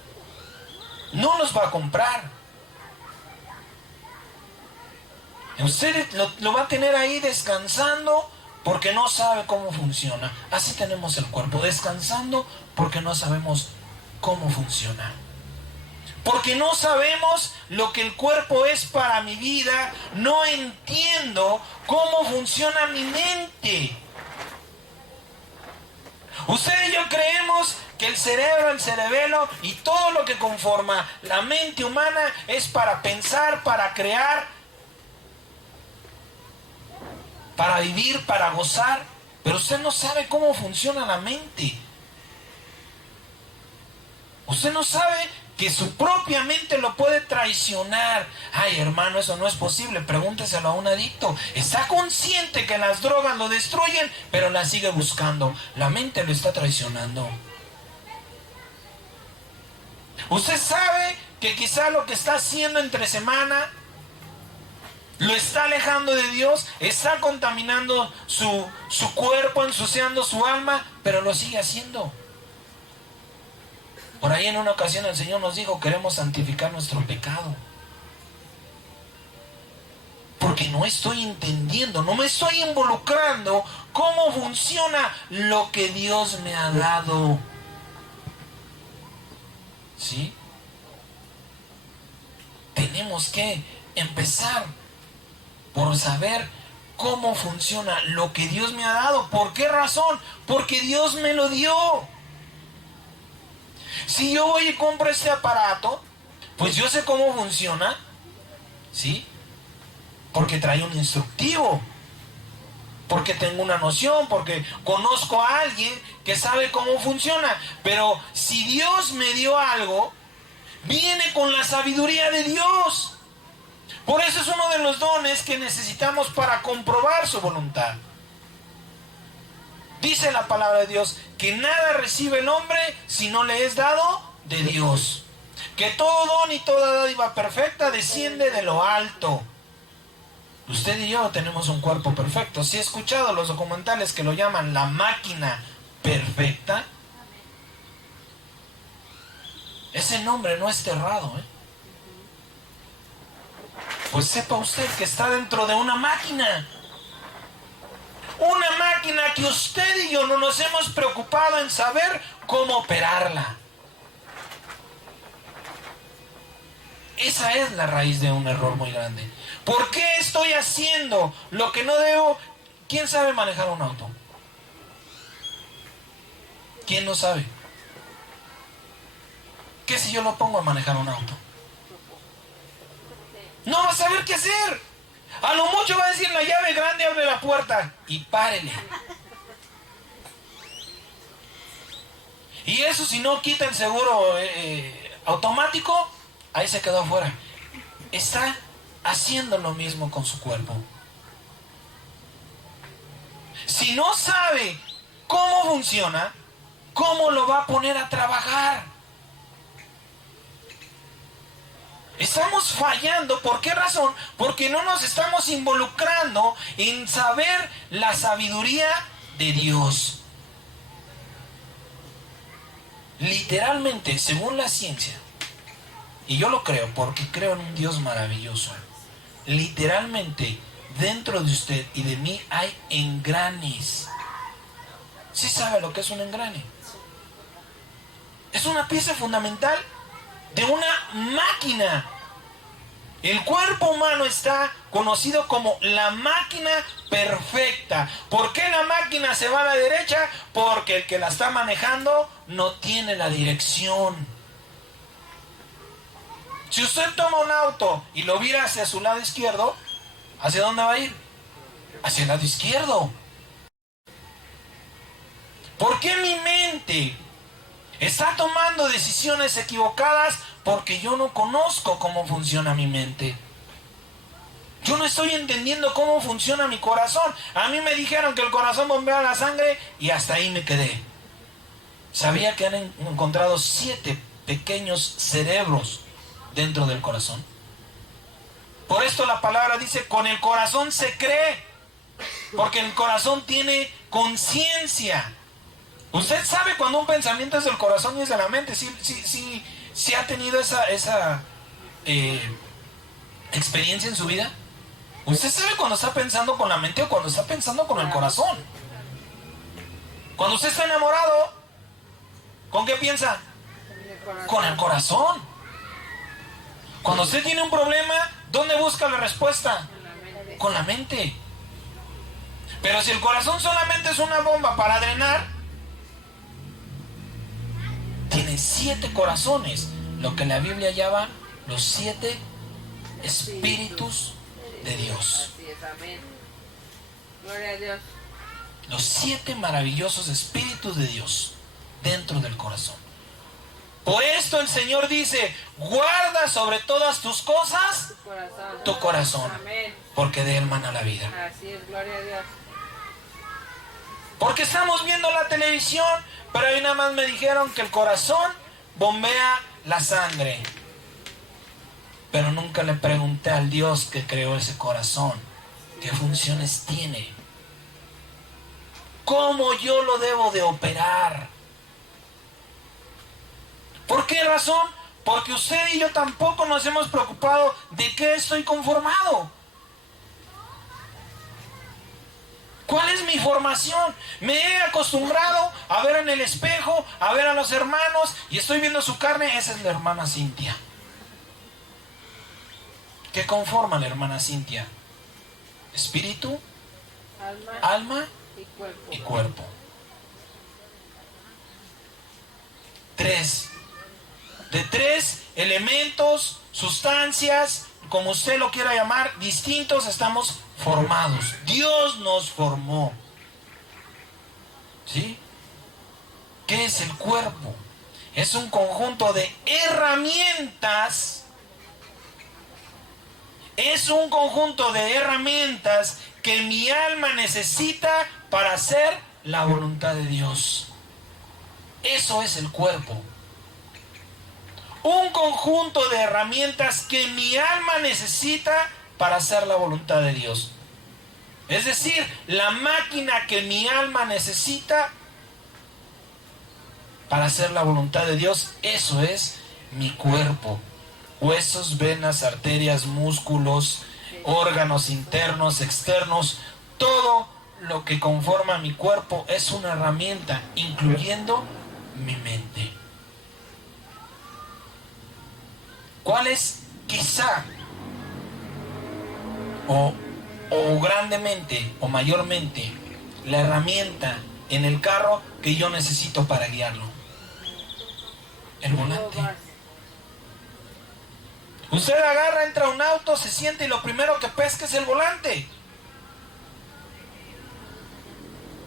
no los va a comprar. Usted lo va a tener ahí descansando porque no sabe cómo funciona. Así tenemos el cuerpo, descansando porque no sabemos cómo funciona. Porque no sabemos lo que el cuerpo es para mi vida, no entiendo cómo funciona mi mente. Usted y yo creemos que el cerebro, el cerebelo y todo lo que conforma la mente humana es para pensar, para crear, para vivir, para gozar. Pero usted no sabe cómo funciona la mente. Usted no sabe que su propia mente lo puede traicionar. Ay, hermano, eso no es posible. Pregúnteselo a un adicto. Está consciente que las drogas lo destruyen, pero las sigue buscando. La mente lo está traicionando. Usted sabe que quizá lo que está haciendo entre semana lo está alejando de Dios, está contaminando su cuerpo, ensuciando su alma, pero lo sigue haciendo. Por ahí en una ocasión el Señor nos dijo, queremos santificar nuestro pecado. Porque no estoy entendiendo, no me estoy involucrando cómo funciona lo que Dios me ha dado. ¿Sí? Tenemos que empezar por saber cómo funciona lo que Dios me ha dado. ¿Por qué razón? Porque Dios me lo dio. Si yo voy y compro este aparato, pues yo sé cómo funciona, ¿sí? Porque trae un instructivo, porque tengo una noción, porque conozco a alguien que sabe cómo funciona. Pero si Dios me dio algo, viene con la sabiduría de Dios. Por eso es uno de los dones que necesitamos para comprobar su voluntad. Dice la palabra de Dios que nada recibe el hombre si no le es dado de Dios. Que todo don y toda dádiva perfecta desciende de lo alto. Usted y yo tenemos un cuerpo perfecto. Si he escuchado los documentales que lo llaman la máquina perfecta, ese nombre no es errado, ¿eh? Pues sepa usted que está dentro de una máquina. Una máquina que usted y yo no nos hemos preocupado en saber cómo operarla. Esa es la raíz de un error muy grande. ¿Por qué estoy haciendo lo que no debo? ¿Quién sabe manejar un auto? ¿Quién no sabe? ¿Qué si yo lo pongo a manejar un auto? No va a saber qué hacer. A lo mucho va a decir la llave grande, abre la puerta y párele. Y eso si no quita el seguro automático, ahí se quedó afuera. Está haciendo lo mismo con su cuerpo. Si no sabe cómo funciona, ¿cómo lo va a poner a trabajar? Estamos fallando. ¿Por qué razón? Porque no nos estamos involucrando en saber la sabiduría de Dios. Literalmente, según la ciencia, y yo lo creo porque creo en un Dios maravilloso, literalmente dentro de usted y de mí hay engranes. ¿Sí sabe lo que es un engrane? Es una pieza fundamental de una máquina. El cuerpo humano está conocido como la máquina perfecta. ¿Por qué la máquina se va a la derecha? Porque el que la está manejando no tiene la dirección. Si usted toma un auto y lo vira hacia su lado izquierdo, ¿hacia dónde va a ir? Hacia el lado izquierdo. ¿Por qué mi mente está tomando decisiones equivocadas? Porque yo no conozco cómo funciona mi mente. Yo no estoy entendiendo cómo funciona mi corazón. A mí me dijeron que el corazón bombea la sangre y hasta ahí me quedé. ¿Sabía que han encontrado 7 pequeños cerebros dentro del corazón? Por esto la palabra dice, con el corazón se cree, porque el corazón tiene conciencia. Usted sabe cuando un pensamiento es del corazón y es de la mente. ¿Sí ha tenido esa experiencia en su vida? Usted sabe cuando está pensando con la mente o cuando está pensando con el corazón. Cuando usted está enamorado, ¿con qué piensa? Con el corazón. Cuando usted tiene un problema, ¿dónde busca la respuesta? Con la mente. Pero si el corazón solamente es una bomba para drenar, tiene 7 corazones, lo que la Biblia llama los 7 espíritus de Dios. Así es, amén. Gloria a Dios. Los 7 maravillosos espíritus de Dios dentro del corazón. Por esto el Señor dice, guarda sobre todas tus cosas tu corazón, amén, porque de él mana la vida. así es, gloria a Dios. Porque estamos viendo la televisión, pero ahí nada más me dijeron que el corazón bombea la sangre. Pero nunca le pregunté al Dios que creó ese corazón, ¿qué funciones tiene? ¿Cómo yo lo debo de operar? ¿Por qué razón? Porque usted y yo tampoco nos hemos preocupado de qué estoy conformado. ¿Cuál es mi formación? Me he acostumbrado a ver en el espejo, a ver a los hermanos, y estoy viendo su carne. Esa es la hermana Cintia. ¿Qué conforma la hermana Cintia? Espíritu, alma y cuerpo. 3. De 3 elementos, sustancias, como usted lo quiera llamar, distintos, estamos formados. Dios nos formó. ¿Sí? ¿Qué es el cuerpo? Es un conjunto de herramientas. Es un conjunto de herramientas que mi alma necesita para ser la voluntad de Dios. Eso es el cuerpo. Un conjunto de herramientas que mi alma necesita para hacer la voluntad de Dios. Es decir, la máquina que mi alma necesita para hacer la voluntad de Dios, eso es mi cuerpo. Huesos, venas, arterias, músculos, órganos internos, externos, todo lo que conforma mi cuerpo es una herramienta, incluyendo mi mente. ¿Cuál es quizá o grandemente o mayormente la herramienta en el carro que yo necesito para guiarlo? El volante. Usted agarra, entra a un auto, se siente y lo primero que pesca es el volante.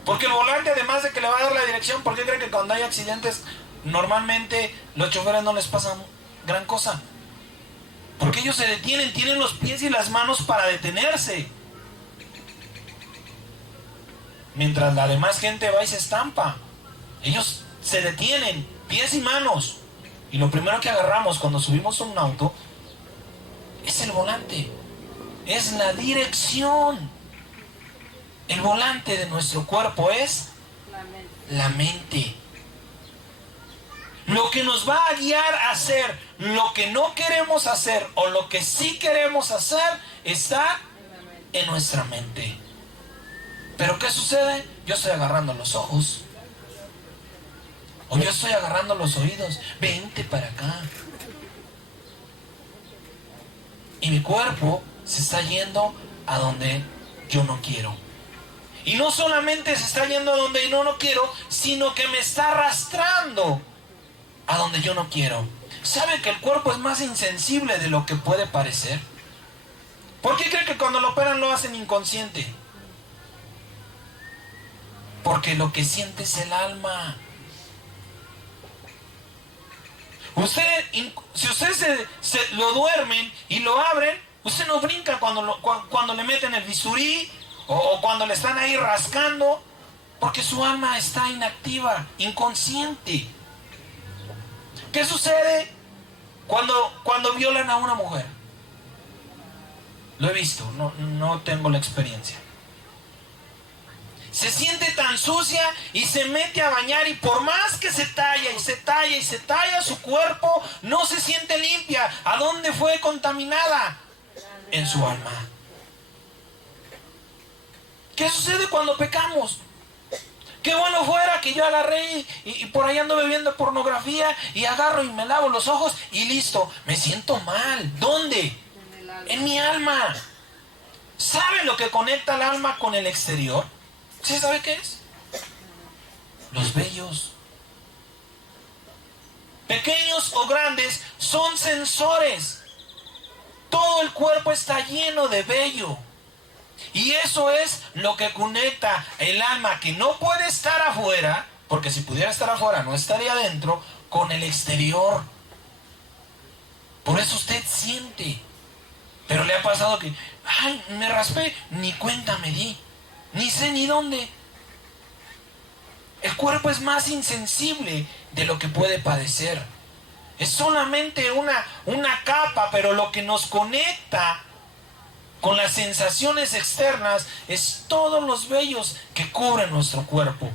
Porque el volante, además de que le va a dar la dirección, ¿por qué creen que cuando hay accidentes normalmente los choferes no les pasan gran cosa? Porque ellos se detienen, tienen los pies y las manos para detenerse. Mientras la demás gente va y se estampa. Ellos se detienen, pies y manos. Y lo primero que agarramos cuando subimos a un auto es el volante. Es la dirección. El volante de nuestro cuerpo es la mente. Lo que nos va a guiar a hacer lo que no queremos hacer o lo que sí queremos hacer está en nuestra mente. ¿Pero qué sucede? Yo estoy agarrando los ojos. O yo estoy agarrando los oídos. Vente para acá. Y mi cuerpo se está yendo a donde yo no quiero. Y no solamente se está yendo a donde yo no quiero, sino que me está arrastrando a donde yo no quiero. ¿Sabe que el cuerpo es más insensible de lo que puede parecer? ¿Por qué cree que cuando lo operan lo hacen inconsciente? Porque lo que siente es el alma. Si usted se lo duermen y lo abren, usted no brinca cuando le meten el bisturí o cuando le están ahí rascando, porque su alma está inactiva, inconsciente. ¿Qué sucede cuando violan a una mujer? Lo he visto, no tengo la experiencia. Se siente tan sucia y se mete a bañar, y por más que se talla y se talla y se talla su cuerpo, no se siente limpia. ¿A dónde fue contaminada? En su alma. ¿Qué sucede cuando pecamos? Qué bueno fuera que yo agarré y por ahí ando bebiendo pornografía y agarro y me lavo los ojos y listo, me siento mal. ¿Dónde? En mi alma. ¿Sabe lo que conecta el alma con el exterior? ¿Sí sabe qué es? Los vellos. Pequeños o grandes, son sensores. Todo el cuerpo está lleno de vello. Y eso es lo que conecta el alma, que no puede estar afuera, porque si pudiera estar afuera no estaría adentro, con el exterior. Por eso usted siente. Pero le ha pasado que, ay, me raspé, ni cuenta me di. Ni sé ni dónde. El cuerpo es más insensible de lo que puede padecer. Es solamente una capa, pero lo que nos conecta con las sensaciones externas es todos los vellos que cubren nuestro cuerpo.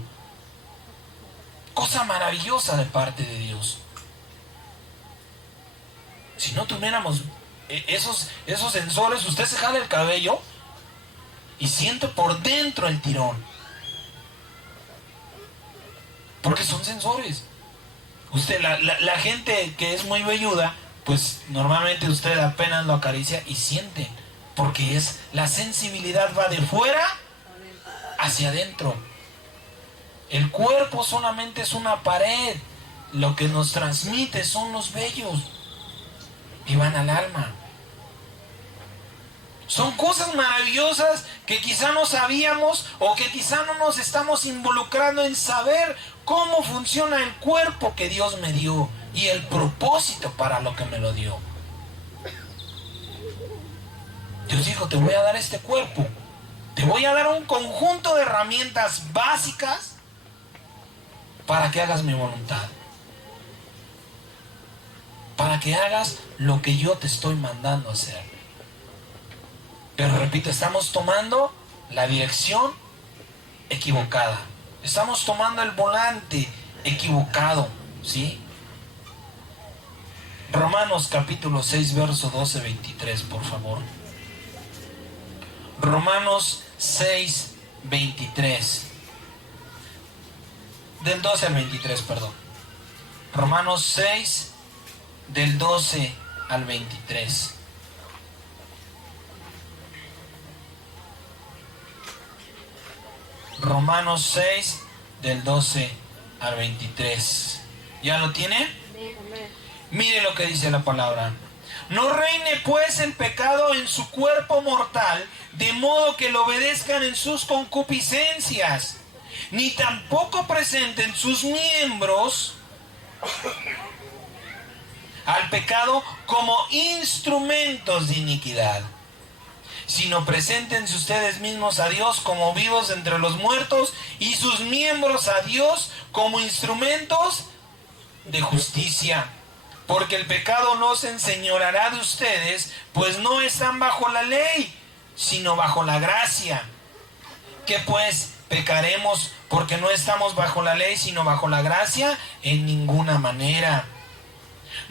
Cosa maravillosa de parte de Dios. Si no tuviéramos esos sensores, usted se jala el cabello y siente por dentro el tirón. Porque son sensores. Usted, la gente que es muy velluda, pues normalmente usted apenas lo acaricia y siente. Porque la sensibilidad va de fuera hacia adentro. El cuerpo solamente es una pared. Lo que nos transmite son los vellos. Y van al alma. Son cosas maravillosas que quizá no sabíamos o que quizá no nos estamos involucrando en saber cómo funciona el cuerpo que Dios me dio y el propósito para lo que me lo dio. Dios dijo, te voy a dar este cuerpo, Te voy a dar un conjunto de herramientas básicas para que hagas mi voluntad. Para que hagas lo que yo te estoy mandando hacer. Pero repito, estamos tomando la dirección equivocada. Estamos tomando el volante equivocado, ¿sí? Romanos capítulo 6, verso 12-23, por favor. Romanos 6, 23. Del 12 al 23, perdón. Romanos 6, del 12 al 23. Romanos 6, del 12 al 23. ¿Ya lo tiene? Amén. Mire lo que dice la palabra. No reine pues el pecado en su cuerpo mortal, de modo que lo obedezcan en sus concupiscencias, ni tampoco presenten sus miembros al pecado como instrumentos de iniquidad, sino preséntense ustedes mismos a Dios como vivos entre los muertos y sus miembros a Dios como instrumentos de justicia. Porque el pecado no se enseñoreará de ustedes, pues no están bajo la ley, sino bajo la gracia. ¿Qué pues? ¿Pecaremos porque no estamos bajo la ley, sino bajo la gracia? En ninguna manera.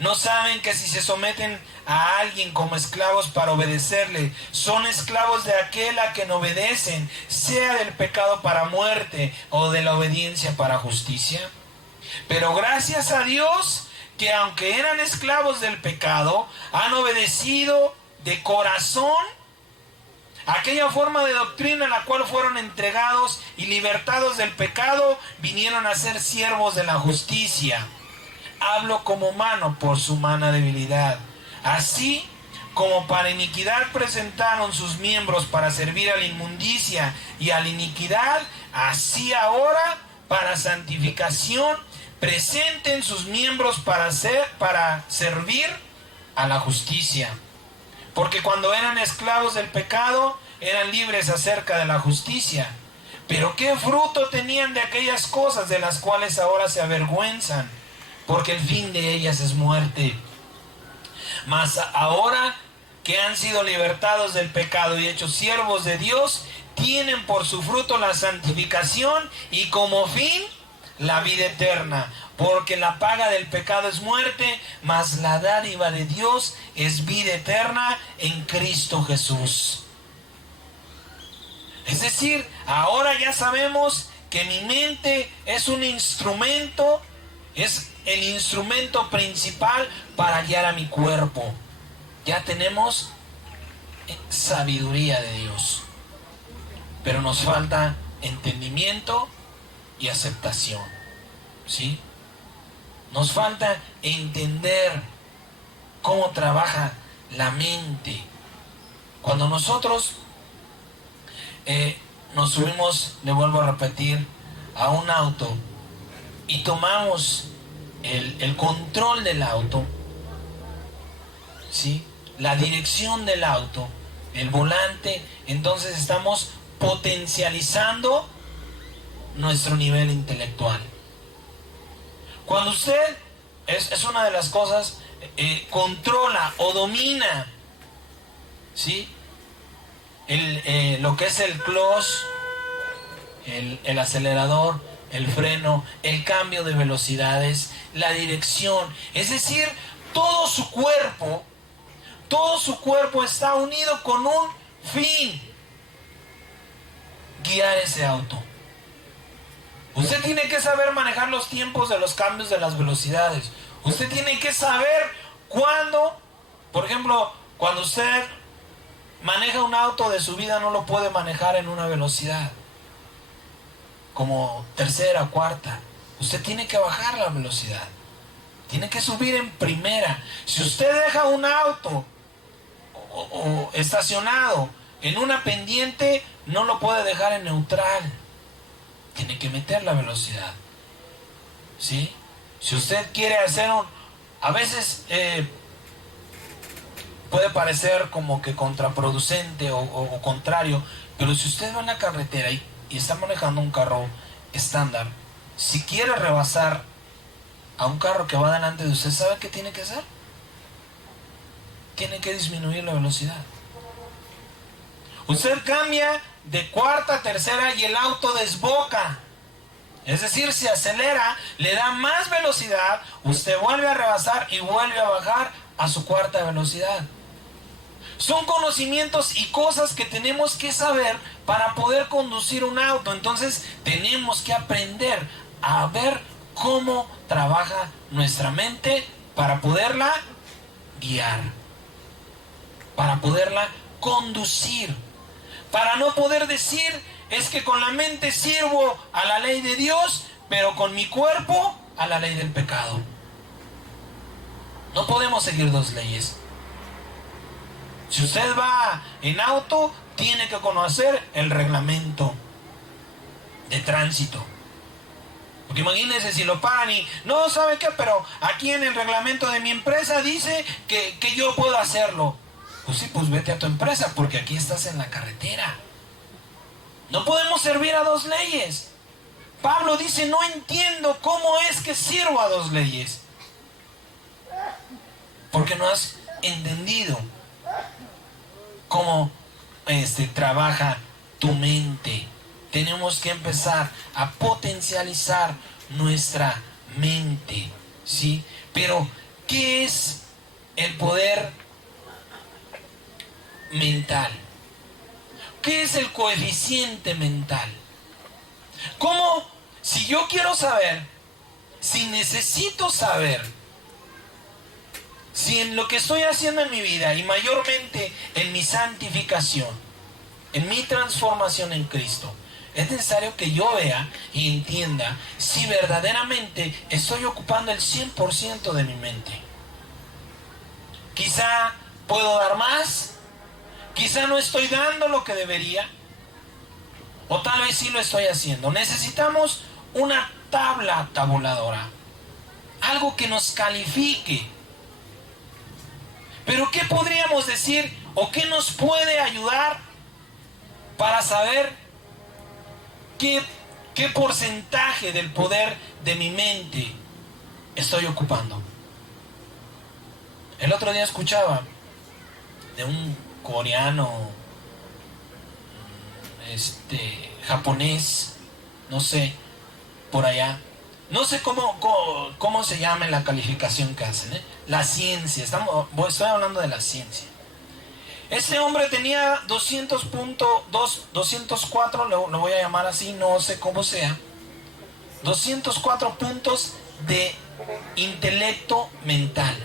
¿No saben que si se someten a alguien como esclavos para obedecerle, son esclavos de aquel a quien obedecen, sea del pecado para muerte o de la obediencia para justicia? Pero gracias a Dios, que aunque eran esclavos del pecado, han obedecido de corazón aquella forma de doctrina en la cual fueron entregados y libertados del pecado, vinieron a ser siervos de la justicia. Hablo como humano por su humana debilidad. Así como para iniquidad presentaron sus miembros para servir a la inmundicia y a la iniquidad, así ahora para santificación presenten sus miembros para servir a la justicia. Porque cuando eran esclavos del pecado, eran libres acerca de la justicia. Pero ¿qué fruto tenían de aquellas cosas de las cuales ahora se avergüenzan? Porque el fin de ellas es muerte. Mas ahora que han sido libertados del pecado y hechos siervos de Dios, tienen por su fruto la santificación y como fin la vida eterna. Porque la paga del pecado es muerte, mas la dádiva de Dios es vida eterna en Cristo Jesús. Es decir, ahora ya sabemos que mi mente es un instrumento, es el instrumento principal para guiar a mi cuerpo. Ya tenemos sabiduría de Dios, pero nos falta entendimiento y aceptación, ¿sí? Nos falta entender cómo trabaja la mente. Cuando nosotros nos subimos, le vuelvo a repetir, a un auto y tomamos el control del auto, ¿sí? La dirección del auto, el volante, entonces estamos potencializando nuestro nivel intelectual. Cuando usted, es una de las cosas, controla o domina, ¿sí? Lo que es el clutch, el acelerador, el freno, el cambio de velocidades, la dirección, es decir, todo su cuerpo está unido con un fin: guiar ese auto. Usted tiene que saber manejar los tiempos de los cambios de las velocidades. Usted tiene que saber cuándo, por ejemplo, cuando usted maneja un auto de subida, no lo puede manejar en una velocidad como tercera o cuarta. Usted tiene que bajar la velocidad. Tiene que subir en primera. Si usted deja un auto o estacionado en una pendiente, no lo puede dejar en neutral. Tiene que meter la velocidad, ¿sí? Si usted quiere hacer a veces puede parecer como que contraproducente o contrario, pero si usted va en la carretera y está manejando un carro estándar, si quiere rebasar a un carro que va delante de usted, ¿sabe qué tiene que hacer? Tiene que disminuir la velocidad. Usted cambia de cuarta a tercera y el auto desboca. Es decir, se acelera, le da más velocidad, usted vuelve a rebasar y vuelve a bajar a su cuarta velocidad. Son conocimientos y cosas que tenemos que saber para poder conducir un auto. Entonces tenemos que aprender a ver cómo trabaja nuestra mente para poderla guiar, para poderla conducir, para no poder decir: es que con la mente sirvo a la ley de Dios, pero con mi cuerpo a la ley del pecado. No podemos seguir dos leyes. Si usted va en auto, tiene que conocer el reglamento de tránsito. Porque imagínense si lo paran y no, ¿sabe qué? Pero aquí en el reglamento de mi empresa dice que yo puedo hacerlo. Pues sí, pues vete a tu empresa, porque aquí estás en la carretera. No podemos servir a dos leyes. Pablo dice: no entiendo cómo es que sirvo a dos leyes. Porque no has entendido cómo trabaja tu mente. Tenemos que empezar a potencializar nuestra mente, ¿sí? Pero, ¿qué es el poder mental? ¿Qué es el coeficiente mental? ¿Cómo? Si yo quiero saber, si necesito saber, si en lo que estoy haciendo en mi vida y mayormente en mi santificación, en mi transformación en Cristo, es necesario que yo vea y entienda si verdaderamente estoy ocupando el 100% de mi mente. Quizá puedo dar más, quizá no estoy dando lo que debería, o tal vez sí lo estoy haciendo. Necesitamos una tabla tabuladora, algo que nos califique. Pero ¿qué podríamos decir o qué nos puede ayudar para saber qué porcentaje del poder de mi mente estoy ocupando? El otro día escuchaba de un coreano, japonés, no sé, por allá. No sé cómo se llama la calificación que hacen, la ciencia. Estoy hablando de la ciencia. Este hombre tenía 204, lo voy a llamar así, no sé cómo sea. 204 puntos de intelecto mental.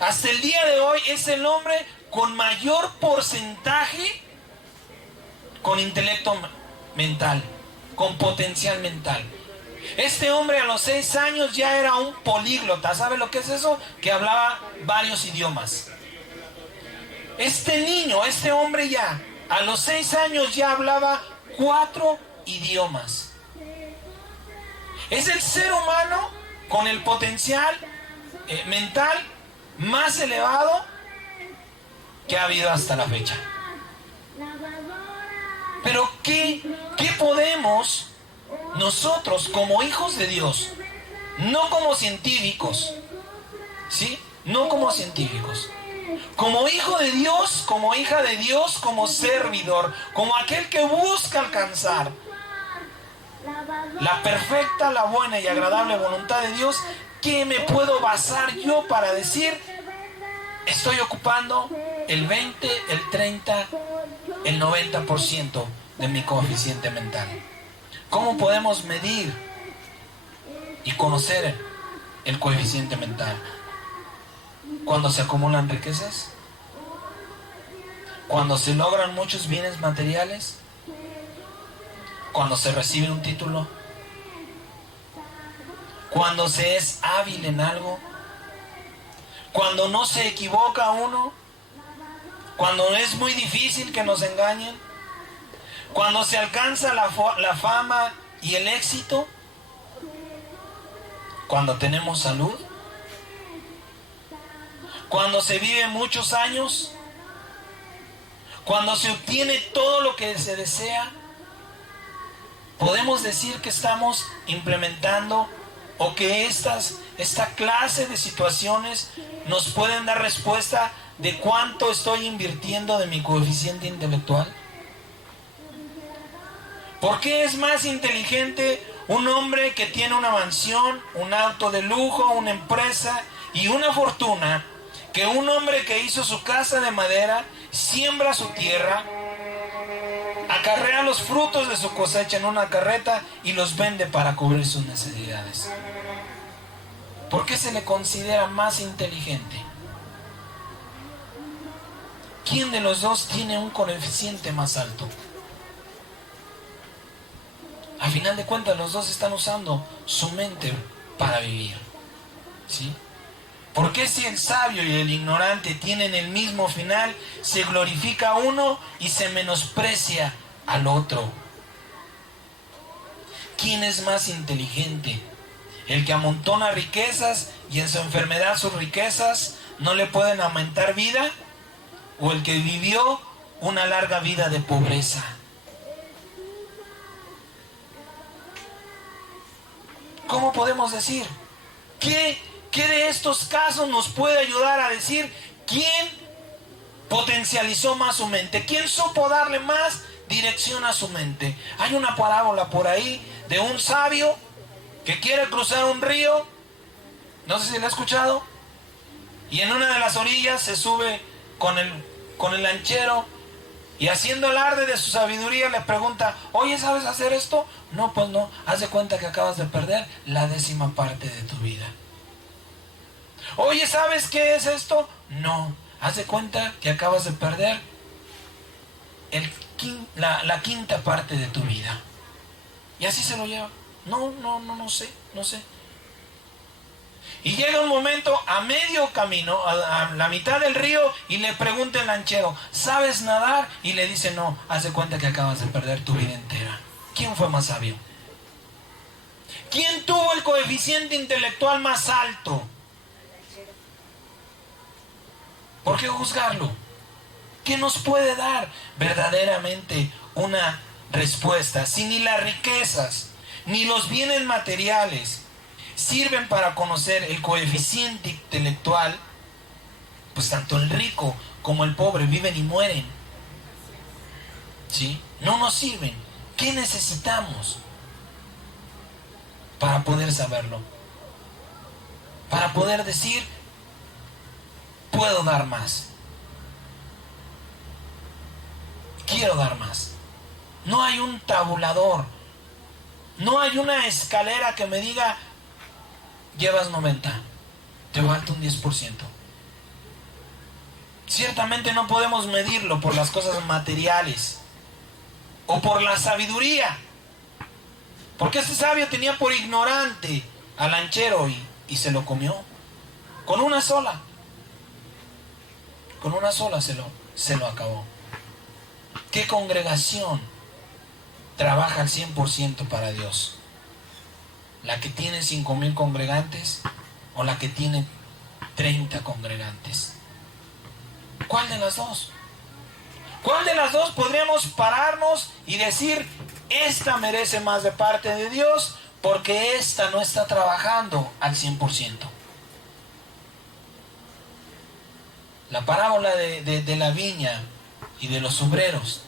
Hasta el día de hoy es el hombre con mayor porcentaje con intelecto mental, con potencial mental. Este hombre a los 6 años ya era un políglota. ¿Sabe lo que es eso? Que hablaba varios idiomas. Este hombre ya, a los 6 años ya hablaba 4 idiomas. Es el ser humano con el potencial mental más elevado que ha habido hasta la fecha. Pero ¿qué podemos nosotros como hijos de Dios, no como científicos, ¿sí? No como científicos, como hijo de Dios, como hija de Dios, como servidor, como aquel que busca alcanzar la perfecta, la buena y agradable voluntad de Dios? ¿Qué me puedo basar yo para decir: estoy ocupando el 20, el 30, el 90% de mi coeficiente mental? ¿Cómo podemos medir y conocer el coeficiente mental? Cuando se acumulan riquezas, cuando se logran muchos bienes materiales, cuando se recibe un título, cuando se es hábil en algo, cuando no se equivoca uno, cuando es muy difícil que nos engañen, cuando se alcanza la fama y el éxito, cuando tenemos salud, cuando se vive muchos años, cuando se obtiene todo lo que se desea, podemos decir que estamos implementando o que esta clase de situaciones nos pueden dar respuesta de cuánto estoy invirtiendo de mi coeficiente intelectual. ¿Por qué es más inteligente un hombre que tiene una mansión, un auto de lujo, una empresa y una fortuna que un hombre que hizo su casa de madera, siembra su tierra, acarrea los frutos de su cosecha en una carreta y los vende para cubrir sus necesidades? ¿Por qué se le considera más inteligente? ¿Quién de los dos tiene un coeficiente más alto? A final de cuentas, los dos están usando su mente para vivir, ¿sí? ¿Por qué si el sabio y el ignorante tienen el mismo final, se glorifica a uno y se menosprecia al otro? ¿Quién es más inteligente? ¿El que amontona riquezas y en su enfermedad sus riquezas no le pueden aumentar vida? ¿O el que vivió una larga vida de pobreza? ¿Cómo podemos decir? ¿Qué de estos casos nos puede ayudar a decir quién potencializó más su mente? ¿Quién supo darle más dirección a su mente? Hay una parábola por ahí de un sabio que quiere cruzar un río. No sé si lo ha escuchado. Y en una de las orillas se sube con el lanchero y haciendo alarde de su sabiduría le pregunta: oye, ¿sabes hacer esto? No, pues no. Haz de cuenta que acabas de perder la 10ª parte de tu vida. Oye, ¿sabes qué es esto? No. Haz de cuenta que acabas de perder la 5ª parte de tu vida. Y así se lo lleva. No sé. Y llega un momento a medio camino, a la mitad del río, y le pregunta el lanchero: ¿sabes nadar? Y le dice: no, haz de cuenta que acabas de perder tu vida entera. ¿Quién fue más sabio? ¿Quién tuvo el coeficiente intelectual más alto? ¿Por qué juzgarlo? ¿Qué nos puede dar verdaderamente una respuesta? Si ni las riquezas, ni los bienes materiales sirven para conocer el coeficiente intelectual, pues tanto el rico como el pobre viven y mueren, ¿sí? No nos sirven. ¿Qué necesitamos para poder saberlo? Para poder decir: puedo dar más, quiero dar más. No hay un tabulador, no hay una escalera que me diga: llevas 90, te falta un 10%. Ciertamente no podemos medirlo por las cosas materiales o por la sabiduría, porque este sabio tenía por ignorante al lanchero y se lo comió con una sola se lo acabó. ¿Qué congregación trabaja al 100% para Dios? ¿La que tiene 5,000 congregantes o la que tiene 30 congregantes? ¿Cuál de las dos? ¿Cuál de las dos podríamos pararnos y decir: esta merece más de parte de Dios porque esta no está trabajando al 100%? La parábola de la viña y de los obreros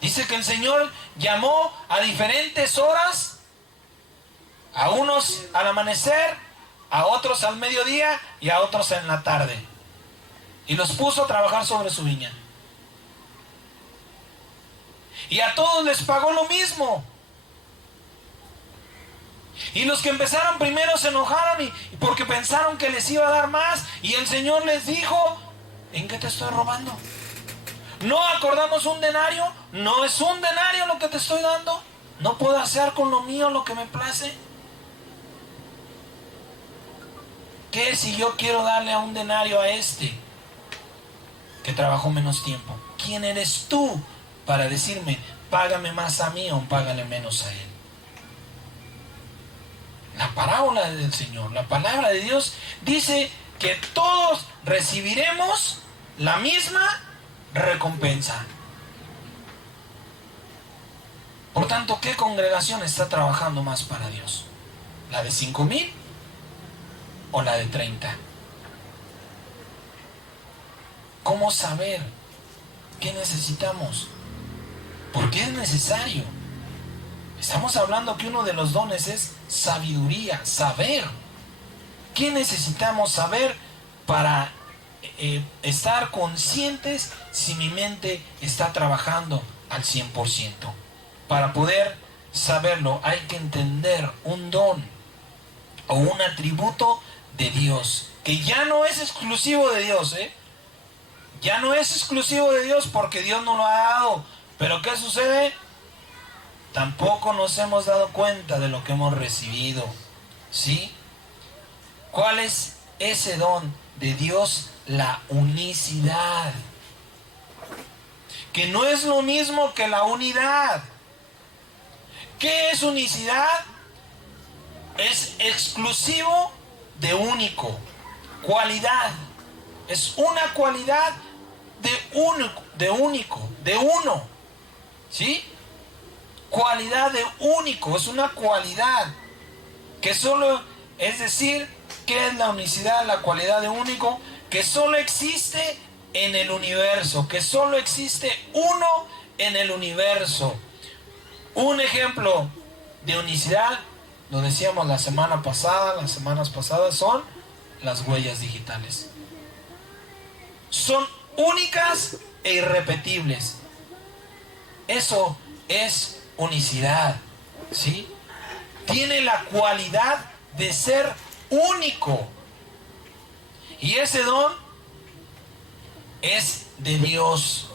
dice que el Señor llamó a diferentes horas, a unos al amanecer, a otros al mediodía y a otros en la tarde, y los puso a trabajar sobre su viña. Y a todos les pagó lo mismo. Y los que empezaron primero se enojaron y porque pensaron que les iba a dar más. Y el Señor les dijo: ¿en qué te estoy robando? ¿No acordamos un denario? ¿No es un denario lo que te estoy dando? ¿No puedo hacer con lo mío lo que me place? ¿Qué si yo quiero darle a un denario a este que trabajó menos tiempo? ¿Quién eres tú para decirme: págame más a mí o págale menos a él? La parábola del Señor, la palabra de Dios dice que todos recibiremos la misma recompensa. Por tanto, ¿qué congregación está trabajando más para Dios? ¿La de 5,000 o la de 30? ¿Cómo saber qué necesitamos? ¿Por qué es necesario? Estamos hablando que uno de los dones es sabiduría, saber. ¿Qué necesitamos saber para estar conscientes si mi mente está trabajando al 100%? Para poder saberlo hay que entender un don o un atributo de Dios, que ya no es exclusivo de Dios, ya no es exclusivo de Dios porque Dios nos lo ha dado. Pero ¿qué sucede? Tampoco nos hemos dado cuenta de lo que hemos recibido, ¿sí? ¿Cuál es ese don de Dios? La unicidad, que no es lo mismo que la unidad. ¿Qué es unicidad? Es exclusivo de único. Cualidad. Es una cualidad de único, de uno. ¿Sí? Cualidad de único. Es una cualidad que solo, es decir, ¿qué es la unicidad? La cualidad de único, que solo existe en el universo, que solo existe uno en el universo. Un ejemplo de unicidad, lo decíamos las semanas pasadas, son las huellas digitales. Son únicas e irrepetibles. Eso es unicidad, ¿sí? Tiene la cualidad de ser único. Y ese don es de Dios.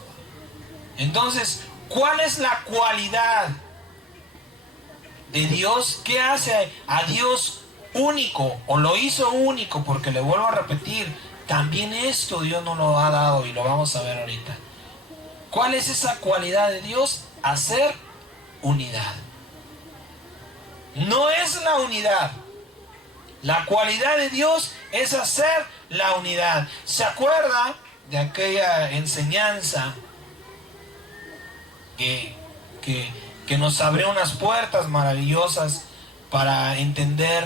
Entonces, ¿cuál es la cualidad de Dios? ¿Qué hace a Dios único? O lo hizo único, porque le vuelvo a repetir, también esto Dios nos lo ha dado y lo vamos a ver ahorita. ¿Cuál es esa cualidad de Dios? Hacer unidad. No es la unidad. La cualidad de Dios es hacer la unidad. ¿Se acuerda de aquella enseñanza que nos abrió unas puertas maravillosas para entender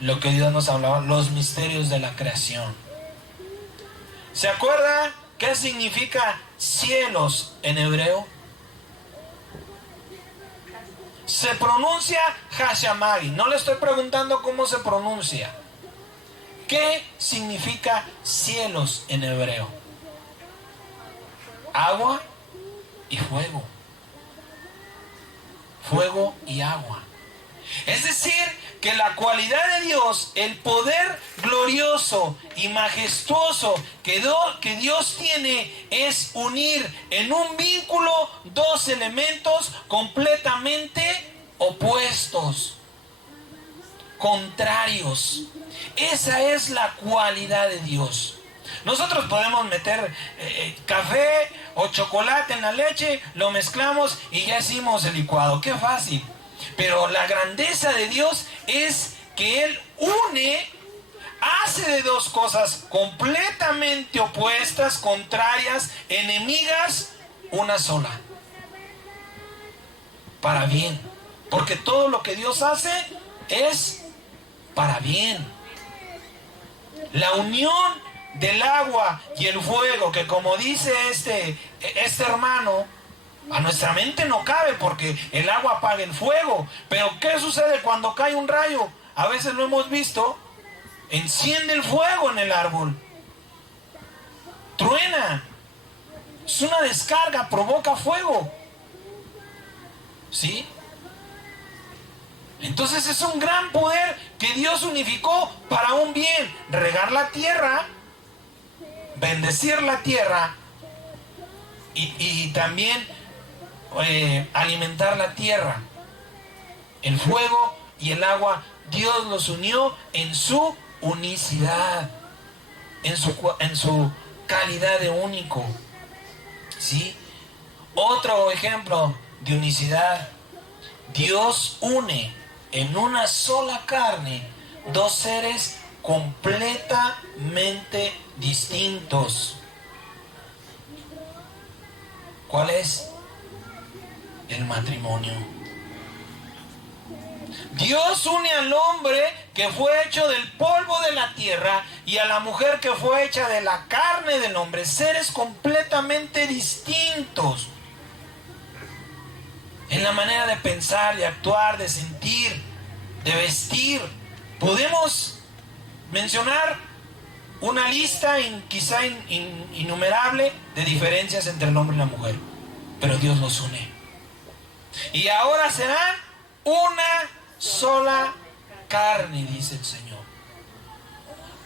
lo que Dios nos hablaba, los misterios de la creación? ¿Se acuerda qué significa cielos en hebreo? Se pronuncia Hashamari. No le estoy preguntando cómo se pronuncia. ¿Qué significa cielos en hebreo? Agua y fuego. Fuego y agua. Es decir, que la cualidad de Dios, el poder glorioso y majestuoso que Dios tiene, es unir en un vínculo dos elementos completamente opuestos, contrarios. Esa es la cualidad de Dios. Nosotros podemos meter café o chocolate en la leche, lo mezclamos y ya hicimos el licuado. ¡Qué fácil! Pero la grandeza de Dios es que Él une, hace de dos cosas completamente opuestas, contrarias, enemigas, una sola. Para bien. Porque todo lo que Dios hace es para bien. La unión del agua y el fuego, que como dice este hermano, a nuestra mente no cabe porque el agua apaga el fuego. Pero ¿qué sucede cuando cae un rayo? A veces lo hemos visto, enciende el fuego en el árbol. Truena. Es una descarga, provoca fuego. ¿Sí? Entonces es un gran poder que Dios unificó para un bien. Regar la tierra, bendecir la tierra y también alimentar la tierra. El fuego y el agua, Dios los unió en su unicidad, en su calidad de único. ¿Sí? Otro ejemplo de unicidad: Dios une en una sola carne dos seres completamente distintos. ¿Cuál es? El matrimonio. Dios une al hombre que fue hecho del polvo de la tierra y a la mujer que fue hecha de la carne del hombre, seres completamente distintos en la manera de pensar, de actuar, de sentir, de vestir. Podemos mencionar una lista quizá innumerable de diferencias entre el hombre y la mujer, pero Dios los une. Y ahora serán una sola carne, dice el Señor.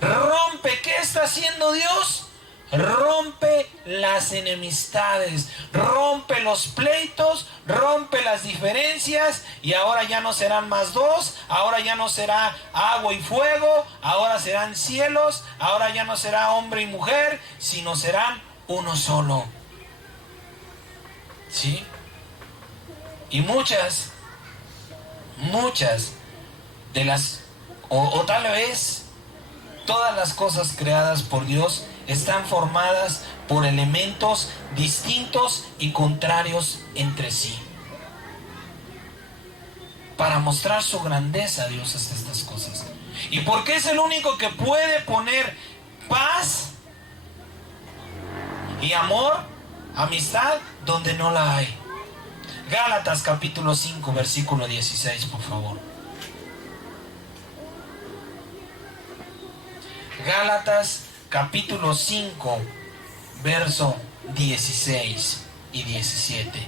Rompe, ¿qué está haciendo Dios? Rompe las enemistades, rompe los pleitos, rompe las diferencias, y ahora ya no serán más dos, ahora ya no será agua y fuego, ahora serán cielos, ahora ya no será hombre y mujer, sino serán uno solo. ¿Sí? Y muchas de las, o tal vez todas las cosas creadas por Dios están formadas por elementos distintos y contrarios entre sí. Para mostrar su grandeza, Dios hace estas cosas. ¿Y por qué es el único que puede poner paz y amor, amistad, donde no la hay? Gálatas capítulo 5, versículo 16, por favor. Gálatas capítulo 5, verso 16 y 17.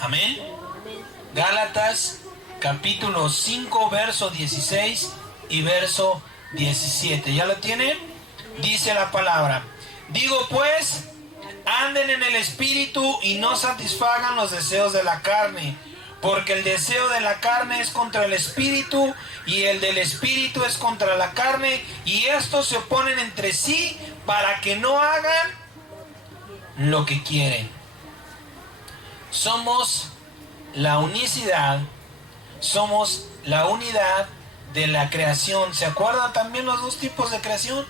Amén. Gálatas capítulo 5, verso 16 y verso 17. ¿Ya lo tienen? Dice la palabra: digo pues, anden en el espíritu y no satisfagan los deseos de la carne, porque el deseo de la carne es contra el espíritu y el del espíritu es contra la carne, y estos se oponen entre sí para que no hagan lo que quieren. Somos la unicidad, somos la unidad de la creación. ¿Se acuerdan también los dos tipos de creación?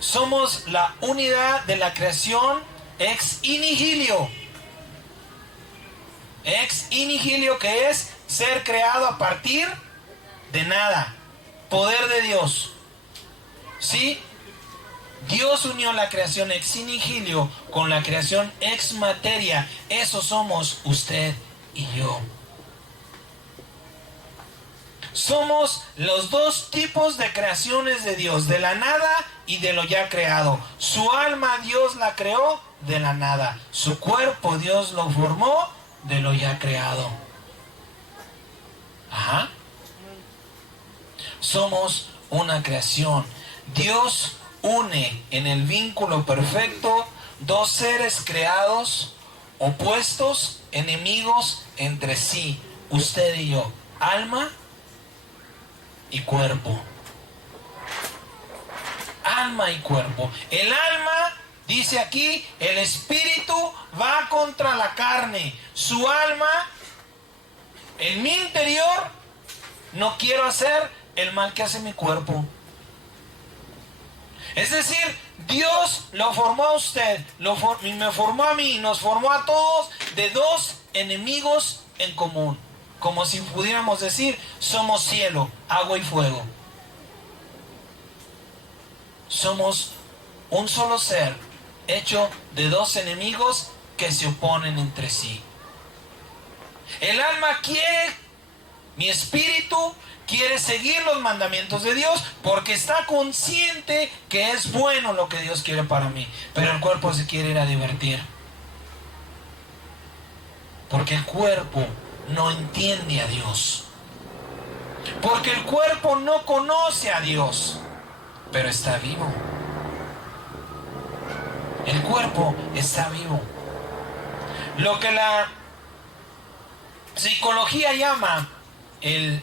Somos la unidad de la creación ex nihilo. Ex nihilo, que es ser creado a partir de nada. Poder de Dios. ¿Sí? Dios unió la creación ex nihilo con la creación ex materia. Eso somos usted y yo. Somos los dos tipos de creaciones de Dios, de la nada y de lo ya creado. Su alma Dios la creó de la nada. Su cuerpo Dios lo formó de lo ya creado. Ajá. Somos una creación. Dios une en el vínculo perfecto dos seres creados, opuestos, enemigos entre sí. Usted y yo. Alma y cuerpo. Alma y cuerpo. El alma, dice aquí, el espíritu va contra la carne. Su alma, en mi interior, no quiero hacer el mal que hace mi cuerpo. Es decir, Dios lo formó a usted, me formó a mí, nos formó a todos de dos enemigos en común. Como si pudiéramos decir, somos cielo, agua y fuego. Somos un solo ser, hecho de dos enemigos que se oponen entre sí. El alma quiere, mi espíritu quiere seguir los mandamientos de Dios porque está consciente que es bueno lo que Dios quiere para mí. Pero el cuerpo se quiere ir a divertir. Porque el cuerpo no entiende a Dios. Porque el cuerpo no conoce a Dios, pero está vivo. El cuerpo está vivo. Lo que la psicología llama el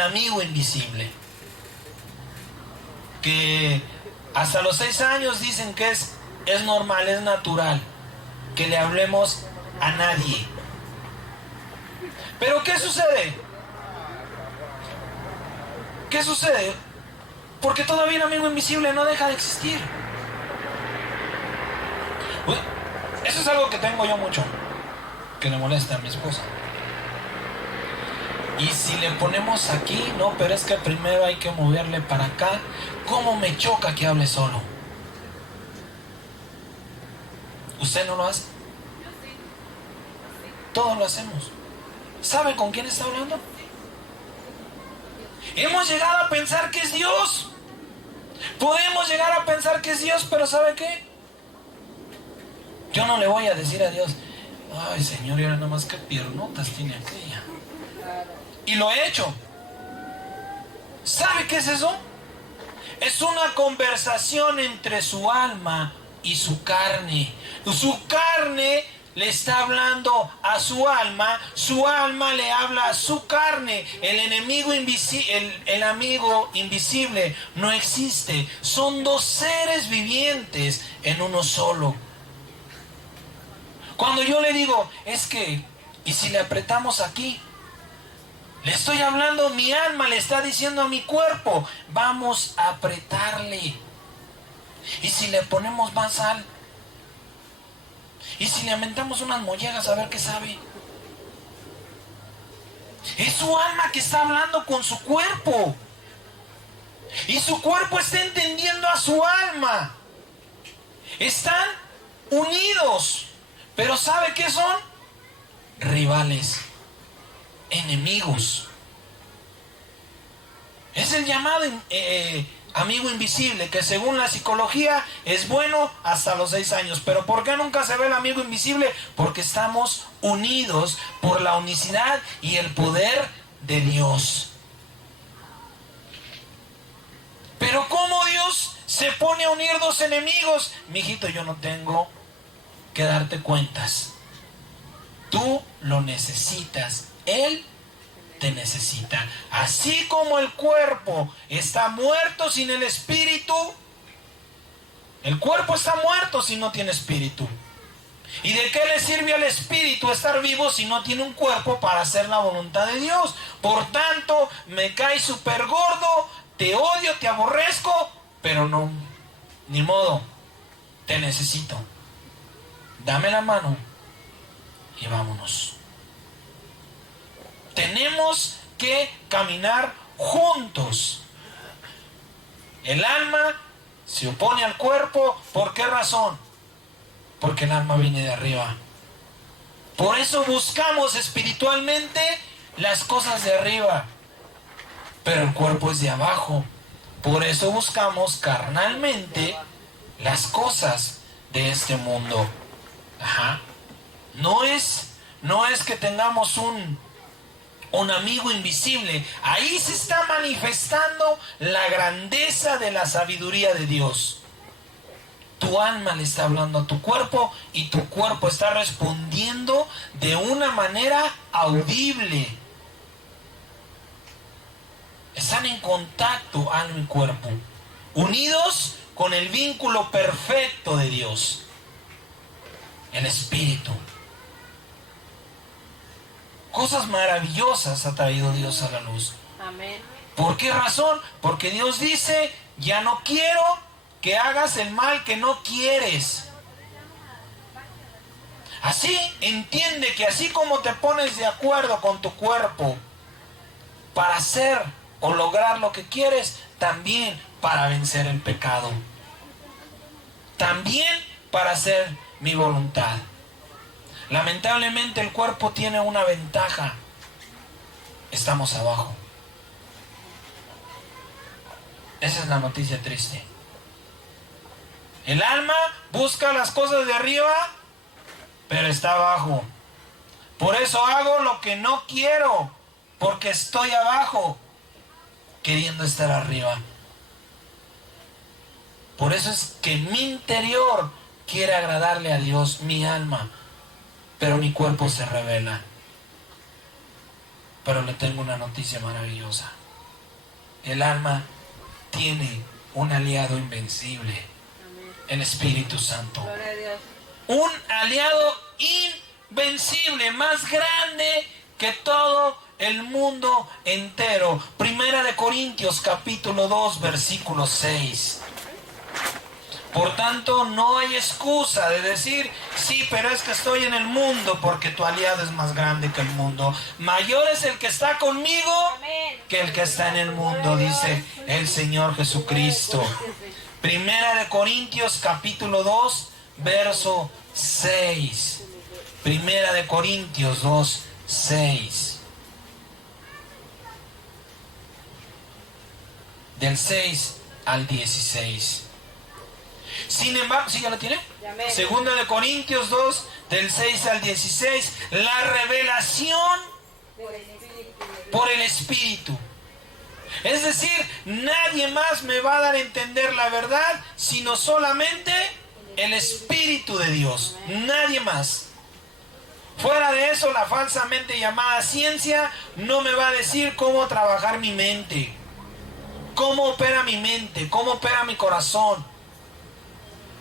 amigo invisible. Que hasta los 6 años dicen que es es normal, es natural que le hablemos a nadie. Pero ¿qué sucede? ¿Qué sucede? Porque todavía el amigo invisible no deja de existir. Uy, eso es algo que tengo yo mucho, que le molesta a mi esposa. Y si le ponemos aquí, no, pero es que primero hay que moverle para acá. ¿Cómo me choca que hable solo? ¿Usted no lo hace? Todos lo hacemos. ¿Sabe con quién está hablando? Hemos llegado a pensar que es Dios. Podemos llegar a pensar que es Dios, pero ¿sabe qué? Yo no le voy a decir a Dios, ay Señor, y ahora nada más que piernotas tiene aquella. Y lo he hecho. ¿Sabe qué es eso? Es una conversación entre su alma y su carne. Su carne le está hablando a su alma le habla a su carne. El enemigo invisible, el amigo invisible no existe. Son dos seres vivientes en uno solo. Cuando yo le digo, es que, ¿y si le apretamos aquí? Le estoy hablando, mi alma le está diciendo a mi cuerpo, vamos a apretarle. ¿Y si le ponemos más sal? ¿Y si le aumentamos unas mollejas a ver qué sabe? Es su alma que está hablando con su cuerpo. Y su cuerpo está entendiendo a su alma. Están unidos. Pero ¿sabe qué son? Rivales. Enemigos. Es el llamado amigo invisible, que según la psicología es bueno hasta los 6 años. Pero ¿por qué nunca se ve el amigo invisible? Porque estamos unidos por la unicidad y el poder de Dios. Pero ¿cómo Dios se pone a unir dos enemigos? Mijito, yo no tengo que darte cuentas. Tú lo necesitas. Él te necesita. Así como el cuerpo está muerto sin el espíritu, el cuerpo está muerto si no tiene espíritu. ¿Y de qué le sirve al espíritu estar vivo si no tiene un cuerpo para hacer la voluntad de Dios? Por tanto, me caes súper gordo, te odio, te aborrezco, pero no, ni modo, te necesito. Dame la mano y vámonos. Tenemos que caminar juntos. El alma se opone al cuerpo. ¿Por qué razón? Porque el alma viene de arriba. Por eso buscamos espiritualmente las cosas de arriba, pero el cuerpo es de abajo. Por eso buscamos carnalmente las cosas de este mundo. Ajá. No es que tengamos un amigo invisible. Ahí se está manifestando la grandeza de la sabiduría de Dios. Tu alma le está hablando a tu cuerpo y tu cuerpo está respondiendo de una manera audible. Están en contacto alma y cuerpo, unidos con el vínculo perfecto de Dios, el Espíritu. Cosas maravillosas ha traído Dios a la luz. Amén. ¿Por qué razón? Porque Dios dice, ya no quiero que hagas el mal que no quieres. Así, entiende que así como te pones de acuerdo con tu cuerpo para hacer o lograr lo que quieres, también para vencer el pecado. También para hacer mi voluntad. Lamentablemente el cuerpo tiene una ventaja. Estamos abajo. Esa es la noticia triste. El alma busca las cosas de arriba, pero está abajo. Por eso hago lo que no quiero, porque estoy abajo, queriendo estar arriba. Por eso es que mi interior quiere agradarle a Dios, mi alma, pero mi cuerpo se rebela. Pero le tengo una noticia maravillosa. El alma tiene un aliado invencible. el Espíritu Santo. Gloria a Dios. Un aliado invencible, más grande que todo el mundo entero. Primera de Corintios capítulo 2 versículo 6. Por tanto, no hay excusa de decir, sí, pero es que estoy en el mundo, porque tu aliado es más grande que el mundo. Mayor es el que está conmigo que el que está en el mundo, dice el Señor Jesucristo. Primera de Corintios capítulo 2 verso 6. Primera de Corintios 2, 6. Del 6 al 16. Sin embargo, ¿sí ya lo tiene? Segunda de Corintios 2, del 6 al 16. La revelación por el Espíritu. Es decir, nadie más me va a dar a entender la verdad, sino solamente el Espíritu de Dios. Nadie más. Fuera de eso, la falsamente llamada ciencia no me va a decir cómo trabajar mi mente, cómo opera mi mente, cómo opera mi corazón,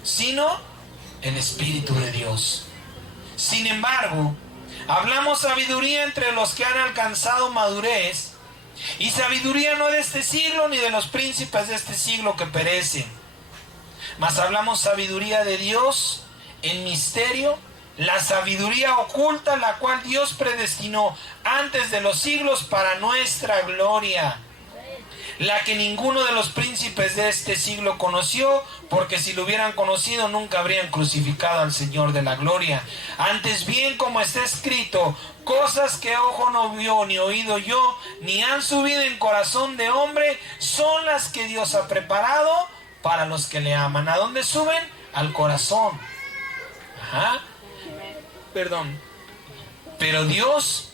sino el Espíritu de Dios. Sin embargo, hablamos sabiduría entre los que han alcanzado madurez, y sabiduría no de este siglo ni de los príncipes de este siglo que perecen, mas hablamos sabiduría de Dios en misterio, la sabiduría oculta, la cual Dios predestinó antes de los siglos para nuestra gloria, la que ninguno de los príncipes de este siglo conoció, porque si lo hubieran conocido nunca habrían crucificado al Señor de la gloria. Antes bien, como está escrito, cosas que ojo no vio, ni oído yo, ni han subido en corazón de hombre, son las que Dios ha preparado para los que le aman. ¿A dónde suben? Al corazón. Ajá. Perdón. Pero Dios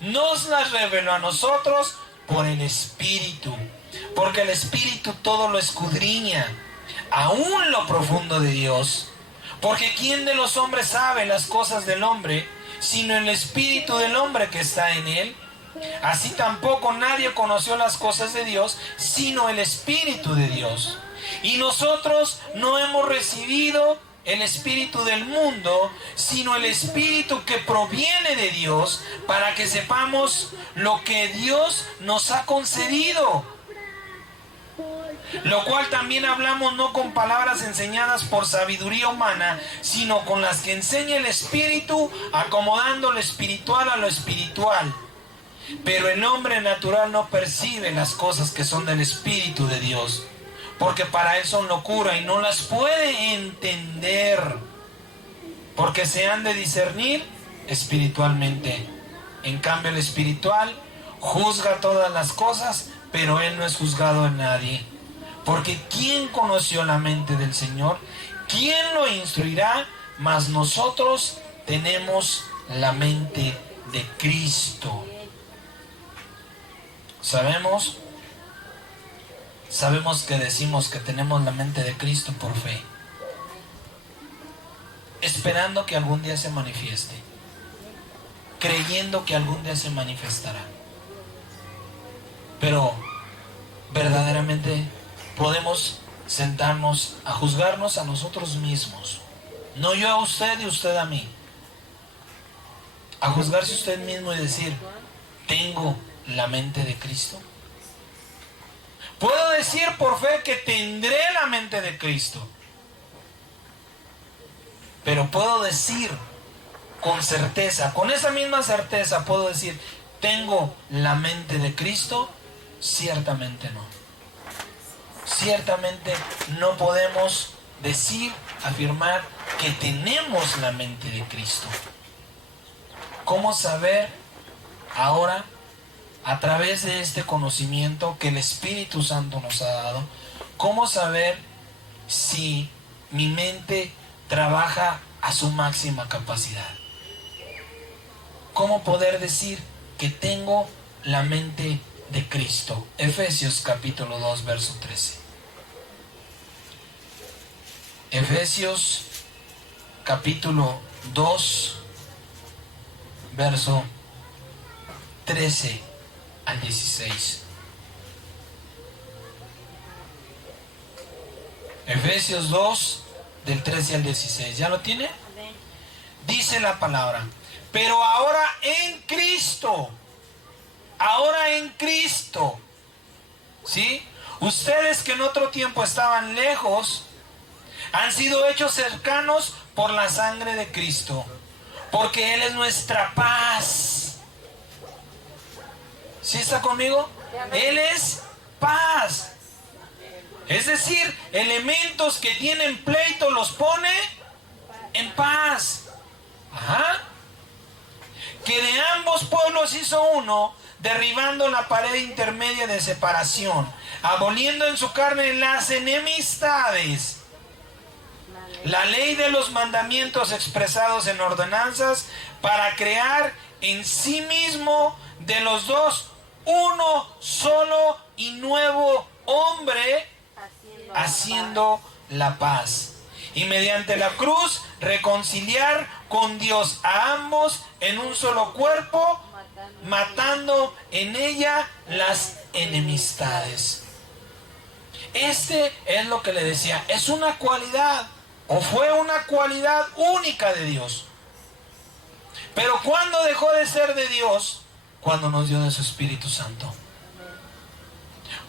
nos las reveló a nosotros por el Espíritu, porque el Espíritu todo lo escudriña, aún lo profundo de Dios. Porque ¿quién de los hombres sabe las cosas del hombre, sino el Espíritu del hombre que está en él? Así tampoco nadie conoció las cosas de Dios, sino el Espíritu de Dios. Y nosotros no hemos recibido el espíritu del mundo, sino el Espíritu que proviene de Dios, para que sepamos lo que Dios nos ha concedido. Lo cual también hablamos no con palabras enseñadas por sabiduría humana, sino con las que enseña el Espíritu, acomodando lo espiritual a lo espiritual. Pero el hombre natural no percibe las cosas que son del Espíritu de Dios, porque para él son locura y no las puede entender, porque se han de discernir espiritualmente. En cambio, el espiritual juzga todas las cosas, pero él no es juzgado en nadie. Porque ¿quién conoció la mente del Señor? ¿Quién lo instruirá? Mas nosotros tenemos la mente de Cristo. Sabemos que decimos que tenemos la mente de Cristo por fe, esperando que algún día se manifieste, creyendo que algún día se manifestará. Pero verdaderamente podemos sentarnos a juzgarnos a nosotros mismos, no yo a usted y usted a mí, a juzgarse usted mismo y decir, ¿tengo la mente de Cristo? Puedo decir por fe que tendré la mente de Cristo, pero puedo decir con certeza, con esa misma certeza puedo decir, ¿tengo la mente de Cristo? Ciertamente no. Ciertamente no podemos decir, afirmar que tenemos la mente de Cristo. ¿Cómo saber ahora, a través de este conocimiento que el Espíritu Santo nos ha dado, cómo saber si mi mente trabaja a su máxima capacidad? ¿Cómo poder decir que tengo la mente de Cristo? Efesios capítulo 2, verso 13. Efesios capítulo 2, verso 13 al 16. Efesios 2, del 13 al 16. ¿Ya lo tiene? Amén. Dice la palabra: pero ahora en Cristo, ¿sí? Ustedes que en otro tiempo estaban lejos, han sido hechos cercanos por la sangre de Cristo, porque Él es nuestra paz. ¿Sí está conmigo? Él es paz. Es decir, elementos que tienen pleito los pone en paz. Ajá. Que de ambos pueblos hizo uno, derribando la pared intermedia de separación, aboliendo en su carne las enemistades, la ley de los mandamientos expresados en ordenanzas, para crear en sí mismo de los dos uno solo y nuevo hombre, haciendo la paz, y mediante la cruz reconciliar con Dios a ambos en un solo cuerpo, matando en ella las enemistades. Este es lo que le decía, es una cualidad, o fue una cualidad única de Dios. Pero ¿cuándo dejó de ser de Dios? Cuando nos dio de su Espíritu Santo.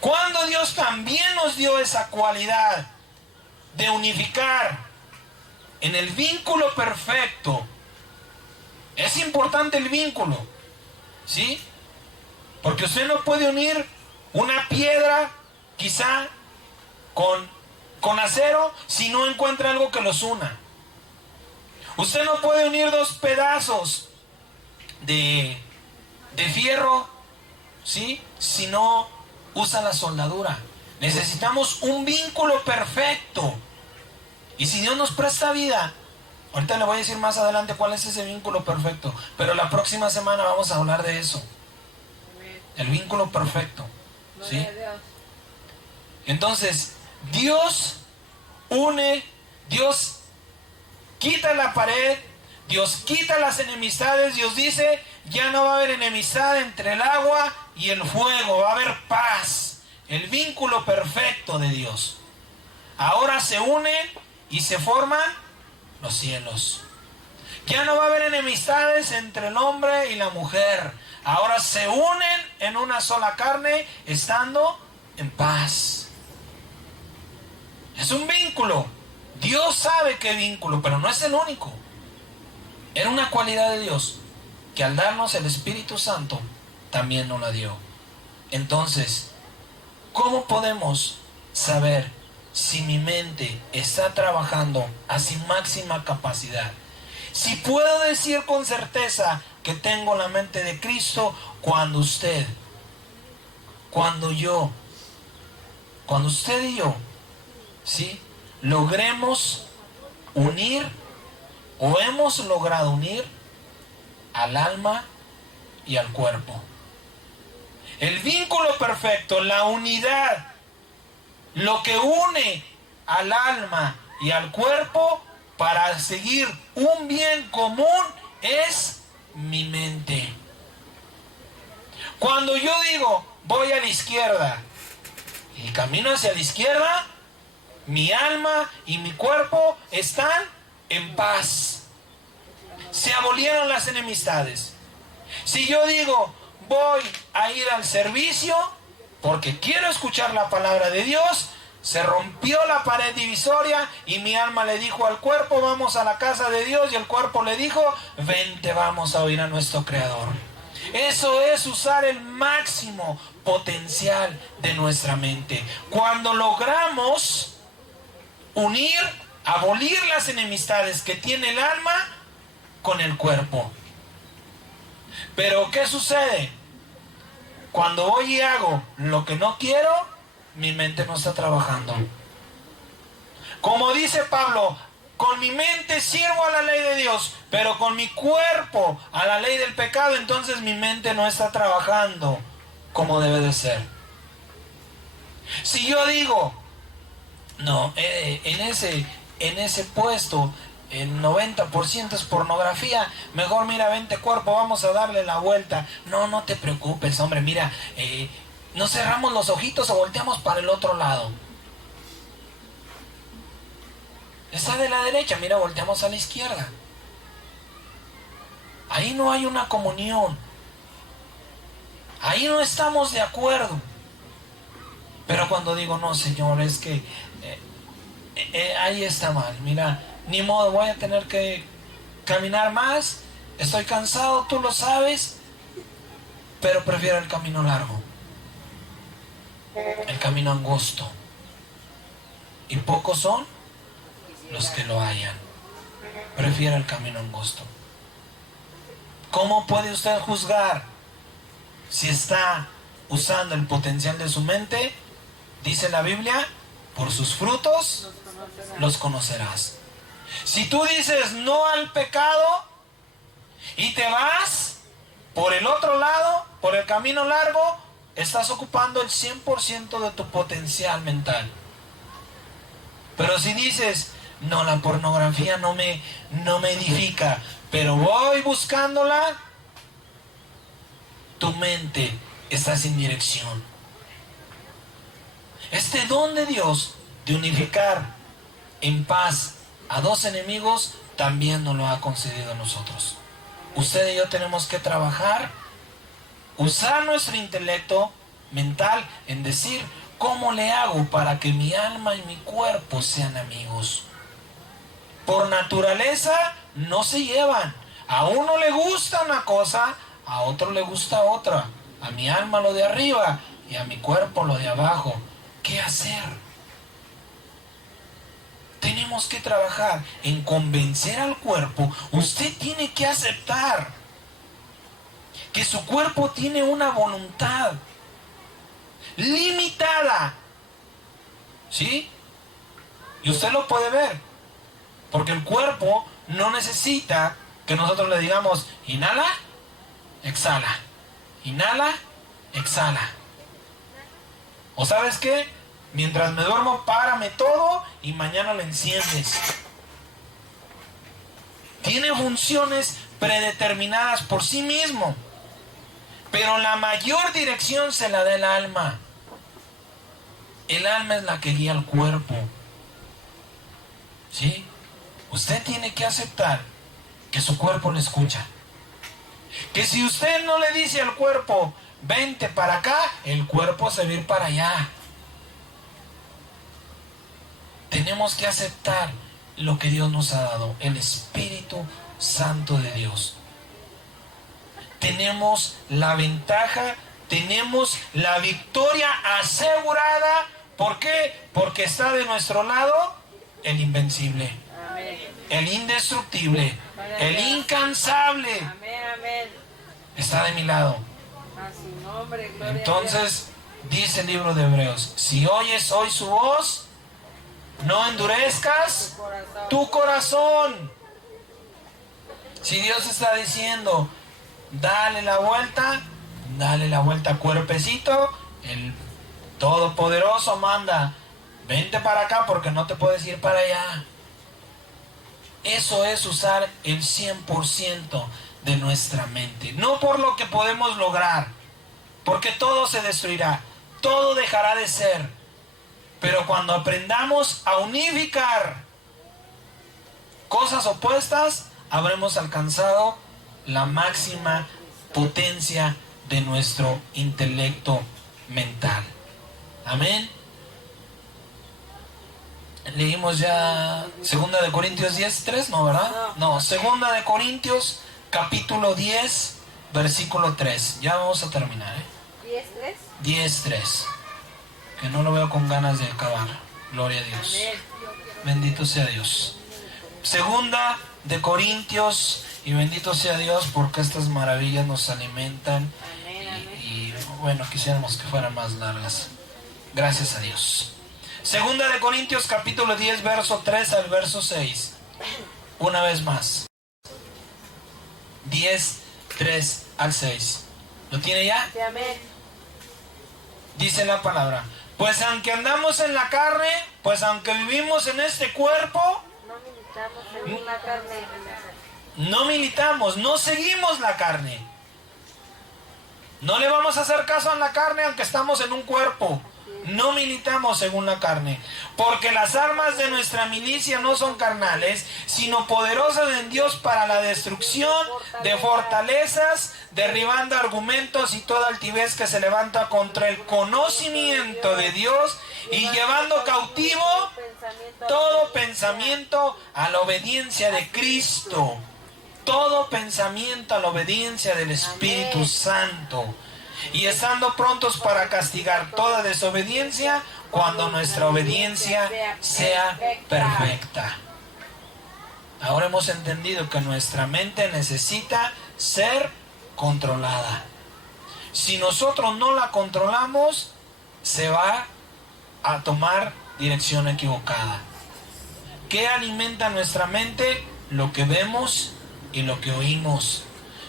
Cuando Dios también nos dio esa cualidad de unificar en el vínculo perfecto. Es importante el vínculo, ¿sí? Porque usted no puede unir una piedra quizá con acero si no encuentra algo que los una. Usted no puede unir dos pedazos de fierro, ¿sí? Si no usa la soldadura. Necesitamos un vínculo perfecto. Y si Dios nos presta vida, ahorita le voy a decir más adelante cuál es ese vínculo perfecto, pero la próxima semana vamos a hablar de eso. El vínculo perfecto, ¿sí? Entonces, Dios une, Dios quita la pared, Dios quita las enemistades. Dios dice, ya no va a haber enemistad entre el agua y el fuego, va a haber paz. El vínculo perfecto de Dios. Ahora se unen y se forman los cielos. Ya no va a haber enemistades entre el hombre y la mujer. Ahora se unen en una sola carne, estando en paz. Es un vínculo. Dios sabe qué vínculo, pero no es el único. Era una cualidad de Dios que al darnos el Espíritu Santo también nos la dio. Entonces, ¿cómo podemos saber si mi mente está trabajando a su máxima capacidad? Si puedo decir con certeza que tengo la mente de Cristo cuando usted y yo, ¿sí? Logremos unir, o hemos logrado unir al alma y al cuerpo. El vínculo perfecto, la unidad, lo que une al alma y al cuerpo para seguir un bien común es mi mente. Cuando yo digo voy a la izquierda y camino hacia la izquierda, mi alma y mi cuerpo están en paz. Se abolieron las enemistades. Si yo digo voy a ir al servicio porque quiero escuchar la palabra de Dios, se rompió la pared divisoria y mi alma le dijo al cuerpo, vamos a la casa de Dios, y el cuerpo le dijo, vente, vamos a oír a nuestro Creador. Eso es usar el máximo potencial de nuestra mente. Cuando logramos unir, abolir las enemistades que tiene el alma con el cuerpo. Pero ¿qué sucede? Cuando voy y hago lo que no quiero, mi mente no está trabajando. Como dice Pablo, con mi mente sirvo a la ley de Dios, pero con mi cuerpo a la ley del pecado, entonces mi mente no está trabajando como debe de ser. Si yo digo, no, en ese puesto el 90% es pornografía, mejor mira, vente cuerpo, vamos a darle la vuelta. No te preocupes, hombre, mira, nos cerramos los ojitos o volteamos para el otro lado. Está de la derecha, mira, volteamos a la izquierda. Ahí no hay una comunión. Ahí no estamos de acuerdo. Pero cuando digo, no, Señor, es que ahí está mal. Mira, ni modo, voy a tener que caminar más. Estoy cansado, tú lo sabes. Pero prefiero el camino largo. El camino angosto. Y pocos son los que lo hallan. Prefiero el camino angosto. ¿Cómo puede usted juzgar si está usando el potencial de su mente? Dice la Biblia, por sus frutos los conocerás. Si tú dices no al pecado y te vas por el otro lado, por el camino largo, estás ocupando el 100% de tu potencial mental. Pero si dices, no, la pornografía no me edifica, pero voy buscándola, tu mente está sin dirección. Este don de Dios de unificar en paz a dos enemigos también nos lo ha concedido a nosotros. Usted y yo tenemos que trabajar, usar nuestro intelecto mental en decir, ¿cómo le hago para que mi alma y mi cuerpo sean amigos? Por naturaleza no se llevan. A uno le gusta una cosa, a otro le gusta otra. A mi alma lo de arriba y a mi cuerpo lo de abajo. ¿Qué hacer? Tenemos que trabajar en convencer al cuerpo. Usted tiene que aceptar que su cuerpo tiene una voluntad limitada. ¿Sí? Y usted lo puede ver. Porque el cuerpo no necesita que nosotros le digamos, inhala, exhala. Inhala, exhala. ¿O sabes qué? Mientras me duermo, párame todo y mañana lo enciendes. Tiene funciones predeterminadas por sí mismo. Pero la mayor dirección se la da el alma. El alma es la que guía al cuerpo. ¿Sí? Usted tiene que aceptar que su cuerpo le escucha. Que si usted no le dice al cuerpo, vente para acá, el cuerpo se va a ir para allá. Tenemos que aceptar lo que Dios nos ha dado, el Espíritu Santo de Dios. Tenemos la ventaja, tenemos la victoria asegurada. ¿Por qué? Porque está de nuestro lado el invencible, el indestructible, el incansable. Está de mi lado. Entonces, dice el libro de Hebreos, si oyes hoy su voz, no endurezcas tu corazón. Si Dios está diciendo, dale la vuelta cuerpecito, el Todopoderoso manda, vente para acá porque no te puedes ir para allá. Eso es usar el 100% de nuestra mente. No por lo que podemos lograr, porque todo se destruirá, todo dejará de ser. Pero cuando aprendamos a unificar cosas opuestas, habremos alcanzado la máxima potencia de nuestro intelecto mental. Amén. Leímos ya 2 de Corintios 10:3, ¿no, verdad? No, 2 de Corintios capítulo 10, versículo 3. Ya vamos a terminar, ¿eh? 10:3. Que no lo veo con ganas de acabar. Gloria a Dios. Bendito sea Dios. 2 de Corintios, y bendito sea Dios porque estas maravillas nos alimentan. Y bueno, quisiéramos que fueran más largas. Gracias a Dios. 2 de Corintios capítulo 10, verso 3 al verso 6. Una vez más. 10, 3 al 6. ¿Lo tiene ya? Sí, amén. Dice la palabra. Pues aunque andamos en la carne, pues aunque vivimos en este cuerpo, No militamos en una carne. no militamos, no seguimos la carne. No le vamos a hacer caso a la carne aunque estamos en un cuerpo. No militamos según la carne, porque las armas de nuestra milicia no son carnales, sino poderosas en Dios para la destrucción de fortalezas, derribando argumentos y toda altivez que se levanta contra el conocimiento de Dios y llevando cautivo todo pensamiento a la obediencia de Cristo. Todo pensamiento a la obediencia del Espíritu Santo. Y estando prontos para castigar toda desobediencia cuando nuestra obediencia sea perfecta. Ahora hemos entendido que nuestra mente necesita ser controlada. Si nosotros no la controlamos, se va a tomar dirección equivocada. ¿Qué alimenta nuestra mente? Lo que vemos y lo que oímos.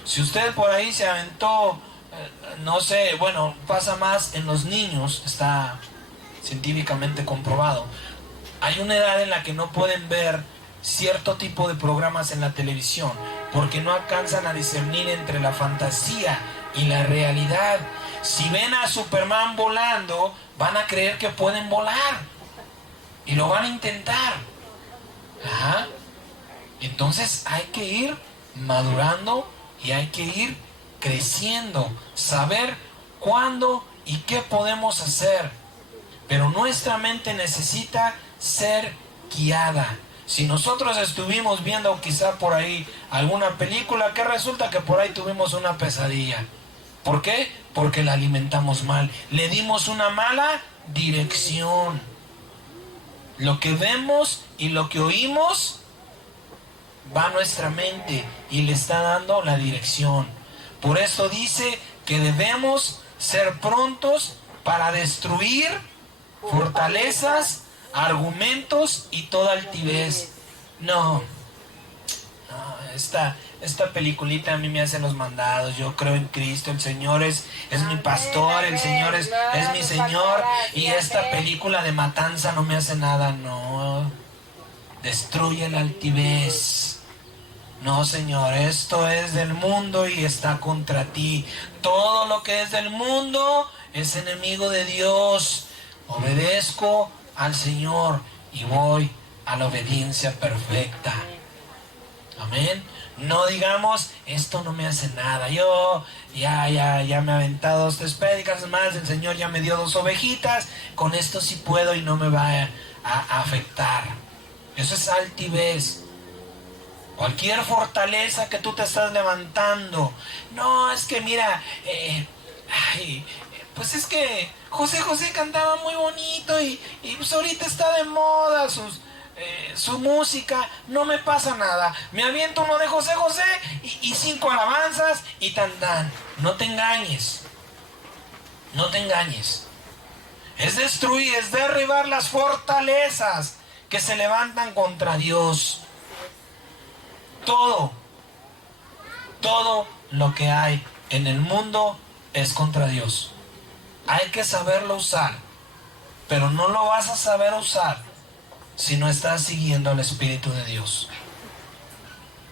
Si usted por ahí se aventó, no sé, bueno, pasa más en los niños, está científicamente comprobado. Hay una edad en la que no pueden ver cierto tipo de programas en la televisión porque no alcanzan a discernir entre la fantasía y la realidad. Si ven a Superman volando, van a creer que pueden volar y lo van a intentar. Ajá. Entonces hay que ir madurando y hay que ir creciendo, saber cuándo y qué podemos hacer. Pero nuestra mente necesita ser guiada. Si nosotros estuvimos viendo quizá por ahí alguna película, que resulta que por ahí tuvimos una pesadilla. ¿Por qué? Porque la alimentamos mal. Le dimos una mala dirección. Lo que vemos y lo que oímos va a nuestra mente y le está dando la dirección. Por eso dice que debemos ser prontos para destruir fortalezas, argumentos y toda altivez. No, esta peliculita a mí me hace los mandados. Yo creo en Cristo, el Señor es mi pastor, el Señor es mi Señor, y esta película de matanza no me hace nada. No, destruye la altivez. No, Señor, esto es del mundo y está contra ti. Todo lo que es del mundo es enemigo de Dios. Obedezco al Señor y voy a la obediencia perfecta. Amén. No digamos, esto no me hace nada. Yo ya me he aventado 2, 3 prédicas más. El Señor ya me dio 2 ovejitas. Con esto sí puedo y no me va a afectar. Eso es altivez. Cualquier fortaleza que tú te estás levantando. No, es que mira, pues es que José José cantaba muy bonito y pues ahorita está de moda su música. No me pasa nada. Me aviento uno de José José y 5 alabanzas y tan. No te engañes. No te engañes. Es destruir, es derribar las fortalezas que se levantan contra Dios. Todo lo que hay en el mundo es contra Dios. Hay que saberlo usar, pero no lo vas a saber usar si no estás siguiendo al Espíritu de Dios.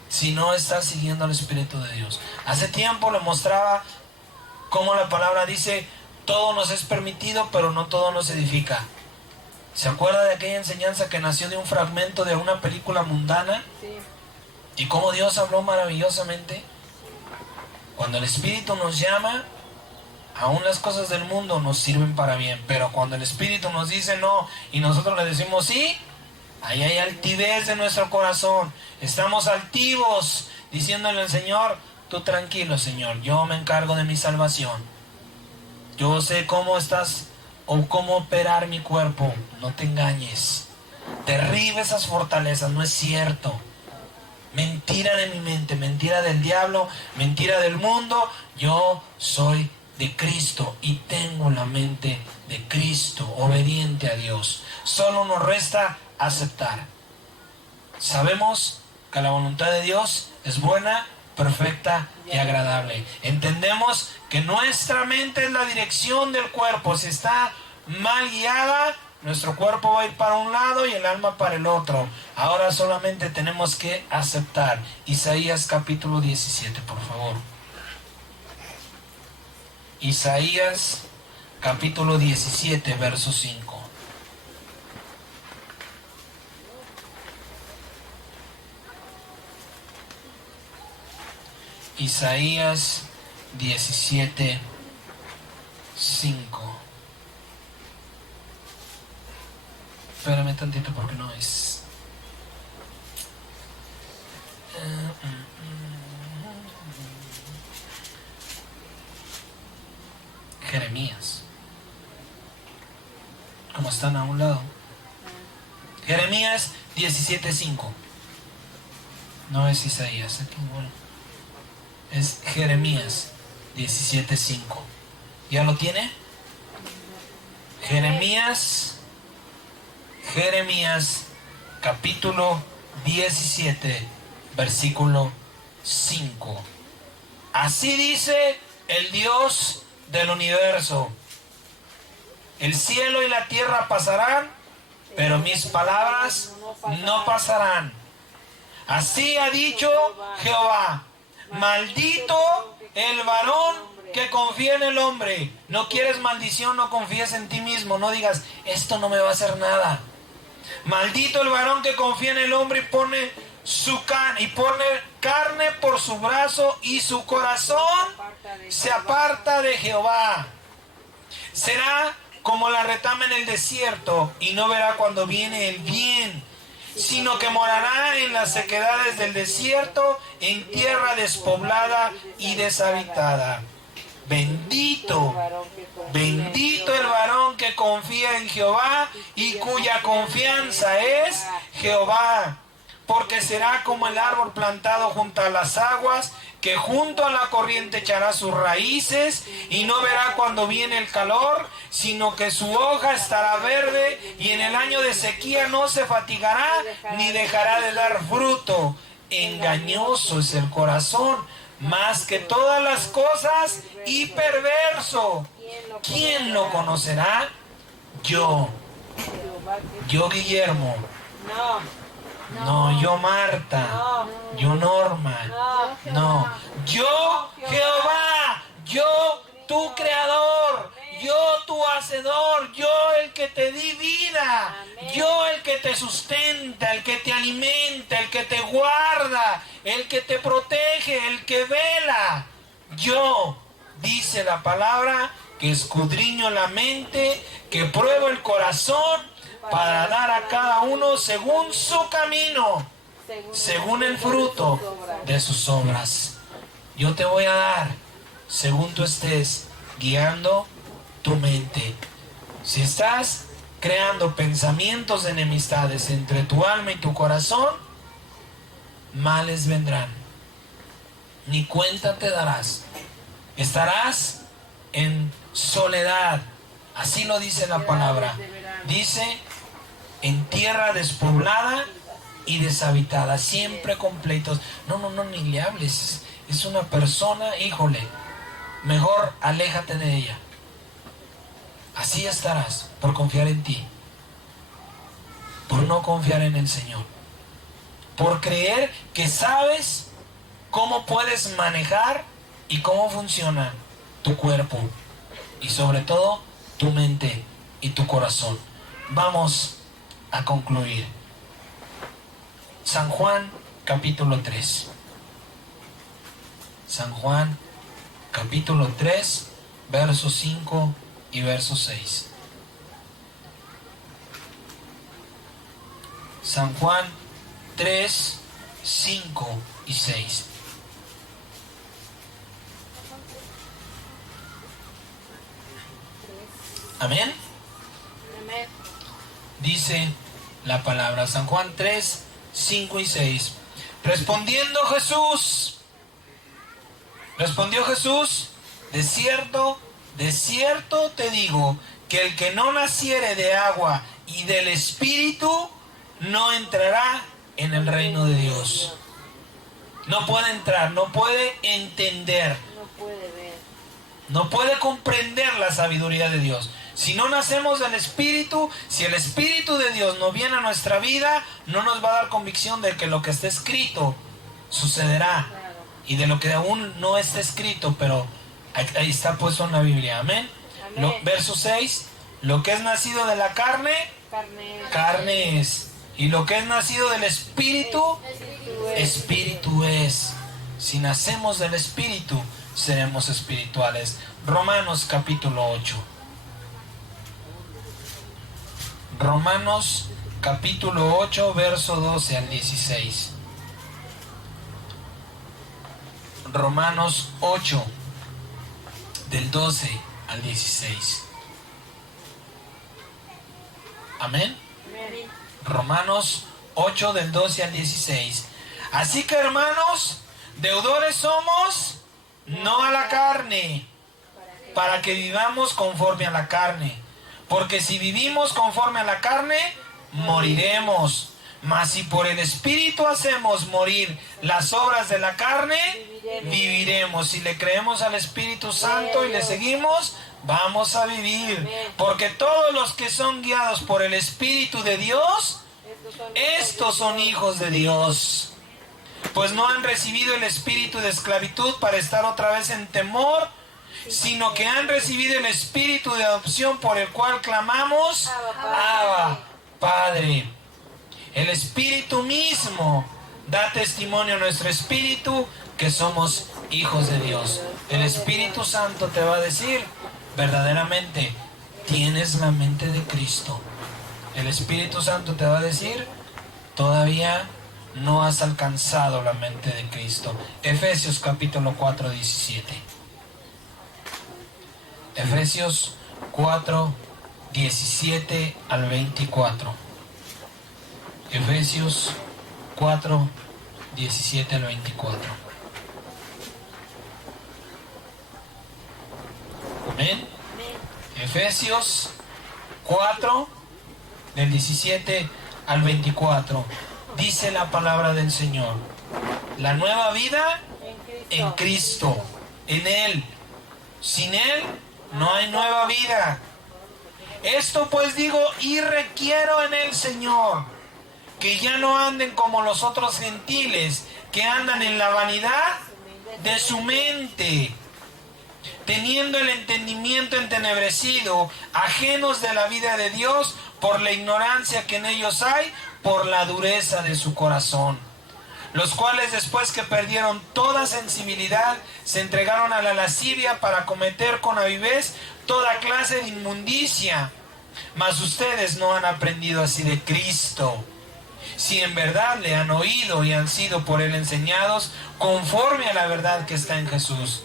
Si no estás siguiendo al Espíritu de Dios. Hace tiempo le mostraba cómo la palabra dice, todo nos es permitido, pero no todo nos edifica. ¿Se acuerda de aquella enseñanza que nació de un fragmento de una película mundana? Sí. Y cómo Dios habló maravillosamente. Cuando el Espíritu nos llama, aún las cosas del mundo nos sirven para bien. Pero cuando el Espíritu nos dice no y nosotros le decimos sí, ahí hay altivez de nuestro corazón. Estamos altivos, diciéndole al Señor, tú tranquilo, Señor, yo me encargo de mi salvación. Yo sé cómo estás o cómo operar mi cuerpo. No te engañes. Derribe esas fortalezas, no es cierto. Mentira de mi mente, mentira del diablo, mentira del mundo. Yo soy de Cristo y tengo la mente de Cristo, obediente a Dios. Solo nos resta aceptar. Sabemos que la voluntad de Dios es buena, perfecta y agradable. Entendemos que nuestra mente es la dirección del cuerpo. Si está mal guiada, nuestro cuerpo va a ir para un lado y el alma para el otro. Ahora solamente tenemos que aceptar. Isaías capítulo 17, por favor. Isaías capítulo 17, verso 5. Isaías 17, 5. Espérame tantito porque no es. Jeremías. Como están a un lado. Jeremías 17:5. No es Isaías. Aquí, bueno. Es Jeremías 17:5. ¿Ya lo tiene? Jeremías capítulo 17, versículo 5. Así dice el Dios del universo: el cielo y la tierra pasarán, pero mis palabras no pasarán. Así ha dicho Jehová: maldito el varón que confía en el hombre. No quieres maldición, no confíes en ti mismo. No digas, esto no me va a hacer nada. Maldito el varón que confía en el hombre y pone carne por su brazo, y su corazón se aparta de Jehová. Será como la retama en el desierto, y no verá cuando viene el bien, sino que morará en las sequedades del desierto, en tierra despoblada y deshabitada. Bendito el varón que confía en Jehová y cuya confianza es Jehová, porque será como el árbol plantado junto a las aguas, que junto a la corriente echará sus raíces y no verá cuando viene el calor, sino que su hoja estará verde, y en el año de sequía no se fatigará ni dejará de dar fruto. Engañoso es el corazón más que todas las cosas, y perverso. ¿Quién lo conocerá? Yo Guillermo. No, yo Marta. Yo Norma. No, yo Jehová. Yo tu creador. Yo tu hacedor. Yo el que te di vida. Yo el que te sustenta, el que te alimenta, el que te guarda, el que te protege, el que vela. Yo, dice la palabra, que escudriño la mente, que pruebo el corazón, para dar a cada uno según su camino, según el fruto de sus obras. Yo te voy a dar según tú estés guiando tu mente. Si estás creando pensamientos de enemistades entre tu alma y tu corazón, males vendrán. Ni cuenta te darás. Estarás en soledad. Así lo dice la palabra. Dice, en tierra despoblada y deshabitada, siempre con pleitos. No, ni le hables. Es una persona, híjole, mejor aléjate de ella. Así estarás, por confiar en ti, por no confiar en el Señor, por creer que sabes cómo puedes manejar y cómo funciona tu cuerpo, y sobre todo tu mente y tu corazón. Vamos a concluir. San Juan capítulo 3. San Juan capítulo 3, versos 5 y verso 6. San Juan 3, 5 y 6. Amén. Amén. Dice la palabra, San Juan 3, 5 y 6. Respondió Jesús, de cierto te digo, que el que no naciere de agua y del Espíritu no entrará en el reino de Dios. No puede entrar, no puede entender, No puede ver. no puede comprender la sabiduría de Dios. Si no nacemos del Espíritu, si el Espíritu de Dios no viene a nuestra vida, no nos va a dar convicción de que lo que está escrito sucederá. Claro. Y de lo que aún no está escrito, pero ahí está puesto en la Biblia. Amén. Amén. Verso 6. Lo que es nacido de la carne, carne es. Y lo que es nacido del espíritu, espíritu es. Si nacemos del espíritu, seremos espirituales. Romanos capítulo 8. Romanos capítulo 8, verso 12 al 16. Romanos 8, del 12 al 16. Amén. Amén. Romanos 8, del 12 al 16. Así que, hermanos, deudores somos, no a la carne, para que vivamos conforme a la carne. Porque si vivimos conforme a la carne, moriremos. Mas si por el Espíritu hacemos morir las obras de la carne, viviremos. Si le creemos al Espíritu Santo y le seguimos, vamos a vivir. Porque todos los que son guiados por el Espíritu de Dios, estos son hijos de Dios. Pues no han recibido el espíritu de esclavitud para estar otra vez en temor, sino que han recibido el espíritu de adopción por el cual clamamos, Abba, Padre. El Espíritu mismo da testimonio a nuestro espíritu que somos hijos de Dios. El Espíritu Santo te va a decir, verdaderamente, tienes la mente de Cristo. El Espíritu Santo te va a decir, todavía no has alcanzado la mente de Cristo. Efesios capítulo 4, 17. Efesios 4, 17 al 24. Efesios 4, 17 al 24. Amén. Efesios 4, del 17 al 24. Dice la palabra del Señor. La nueva vida en Cristo, en Él. Sin Él no hay nueva vida. Esto pues digo y requiero en el Señor, que ya no anden como los otros gentiles, que andan en la vanidad de su mente, teniendo el entendimiento entenebrecido, ajenos de la vida de Dios, por la ignorancia que en ellos hay, por la dureza de su corazón. Los cuales después que perdieron toda sensibilidad, se entregaron a la lascivia para cometer con avidez toda clase de inmundicia. Mas ustedes no han aprendido así de Cristo. Si en verdad le han oído y han sido por él enseñados, conforme a la verdad que está en Jesús.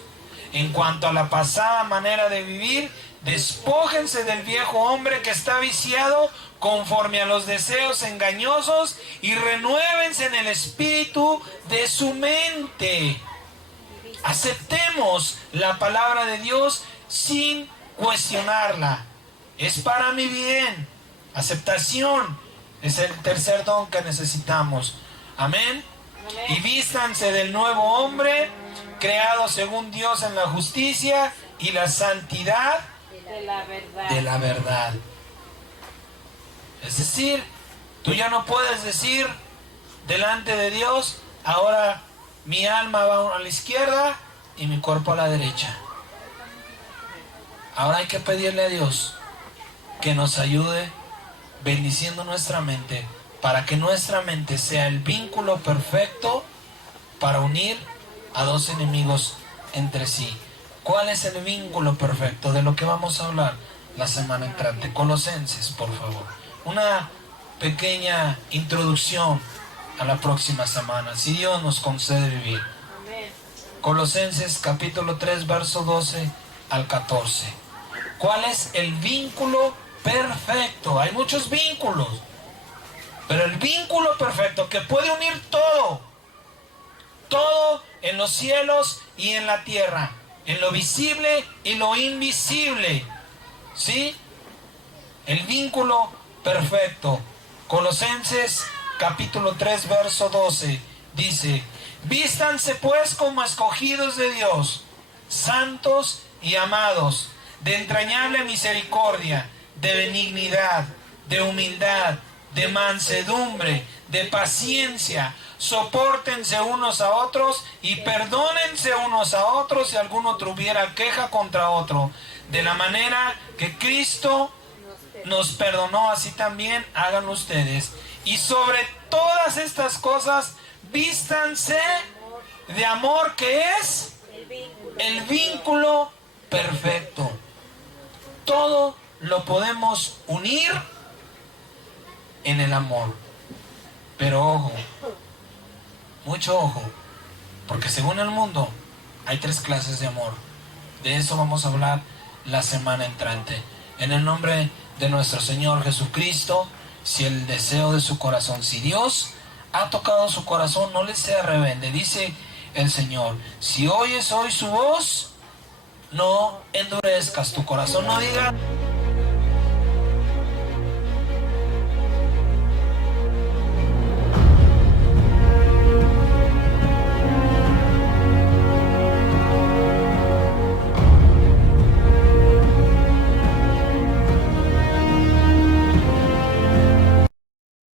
En cuanto a la pasada manera de vivir, despójense del viejo hombre que está viciado conforme a los deseos engañosos y renuévense en el espíritu de su mente. Aceptemos la palabra de Dios sin cuestionarla. Es para mi bien. Aceptación es el tercer don que necesitamos. Amén. Y vístanse del nuevo hombre, creado según Dios en la justicia y la santidad de la verdad. Es decir, tú ya no puedes decir delante de Dios, ahora mi alma va a la izquierda y mi cuerpo a la derecha. Ahora hay que pedirle a Dios que nos ayude bendiciendo nuestra mente, para que nuestra mente sea el vínculo perfecto para unir a dos enemigos entre sí. ¿Cuál es el vínculo perfecto? De lo que vamos a hablar la semana entrante. Colosenses, por favor. Una pequeña introducción a la próxima semana, si Dios nos concede vivir. Colosenses capítulo 3, verso 12 al 14. ¿Cuál es el vínculo perfecto? Hay muchos vínculos, pero el vínculo perfecto que puede unir todo en los cielos y en la tierra, en lo visible y lo invisible, ¿sí? El vínculo perfecto. Colosenses capítulo 3, verso 12 dice: vístanse pues como escogidos de Dios, santos y amados, de entrañable misericordia, de benignidad, de humildad, de mansedumbre, de paciencia, sopórtense unos a otros y perdónense unos a otros si alguno tuviera queja contra otro. De la manera que Cristo nos perdonó, así también hagan ustedes. Y sobre todas estas cosas, vístanse de amor, que es el vínculo perfecto. Todo lo podemos unir en el amor. Pero ojo, mucho ojo, porque según el mundo hay 3 clases de amor. De eso vamos a hablar la semana entrante. En el nombre de nuestro Señor Jesucristo, si el deseo de su corazón, si Dios ha tocado su corazón, no le sea rebelde. Dice el Señor, si oyes hoy su voz, no endurezcas tu corazón, no digas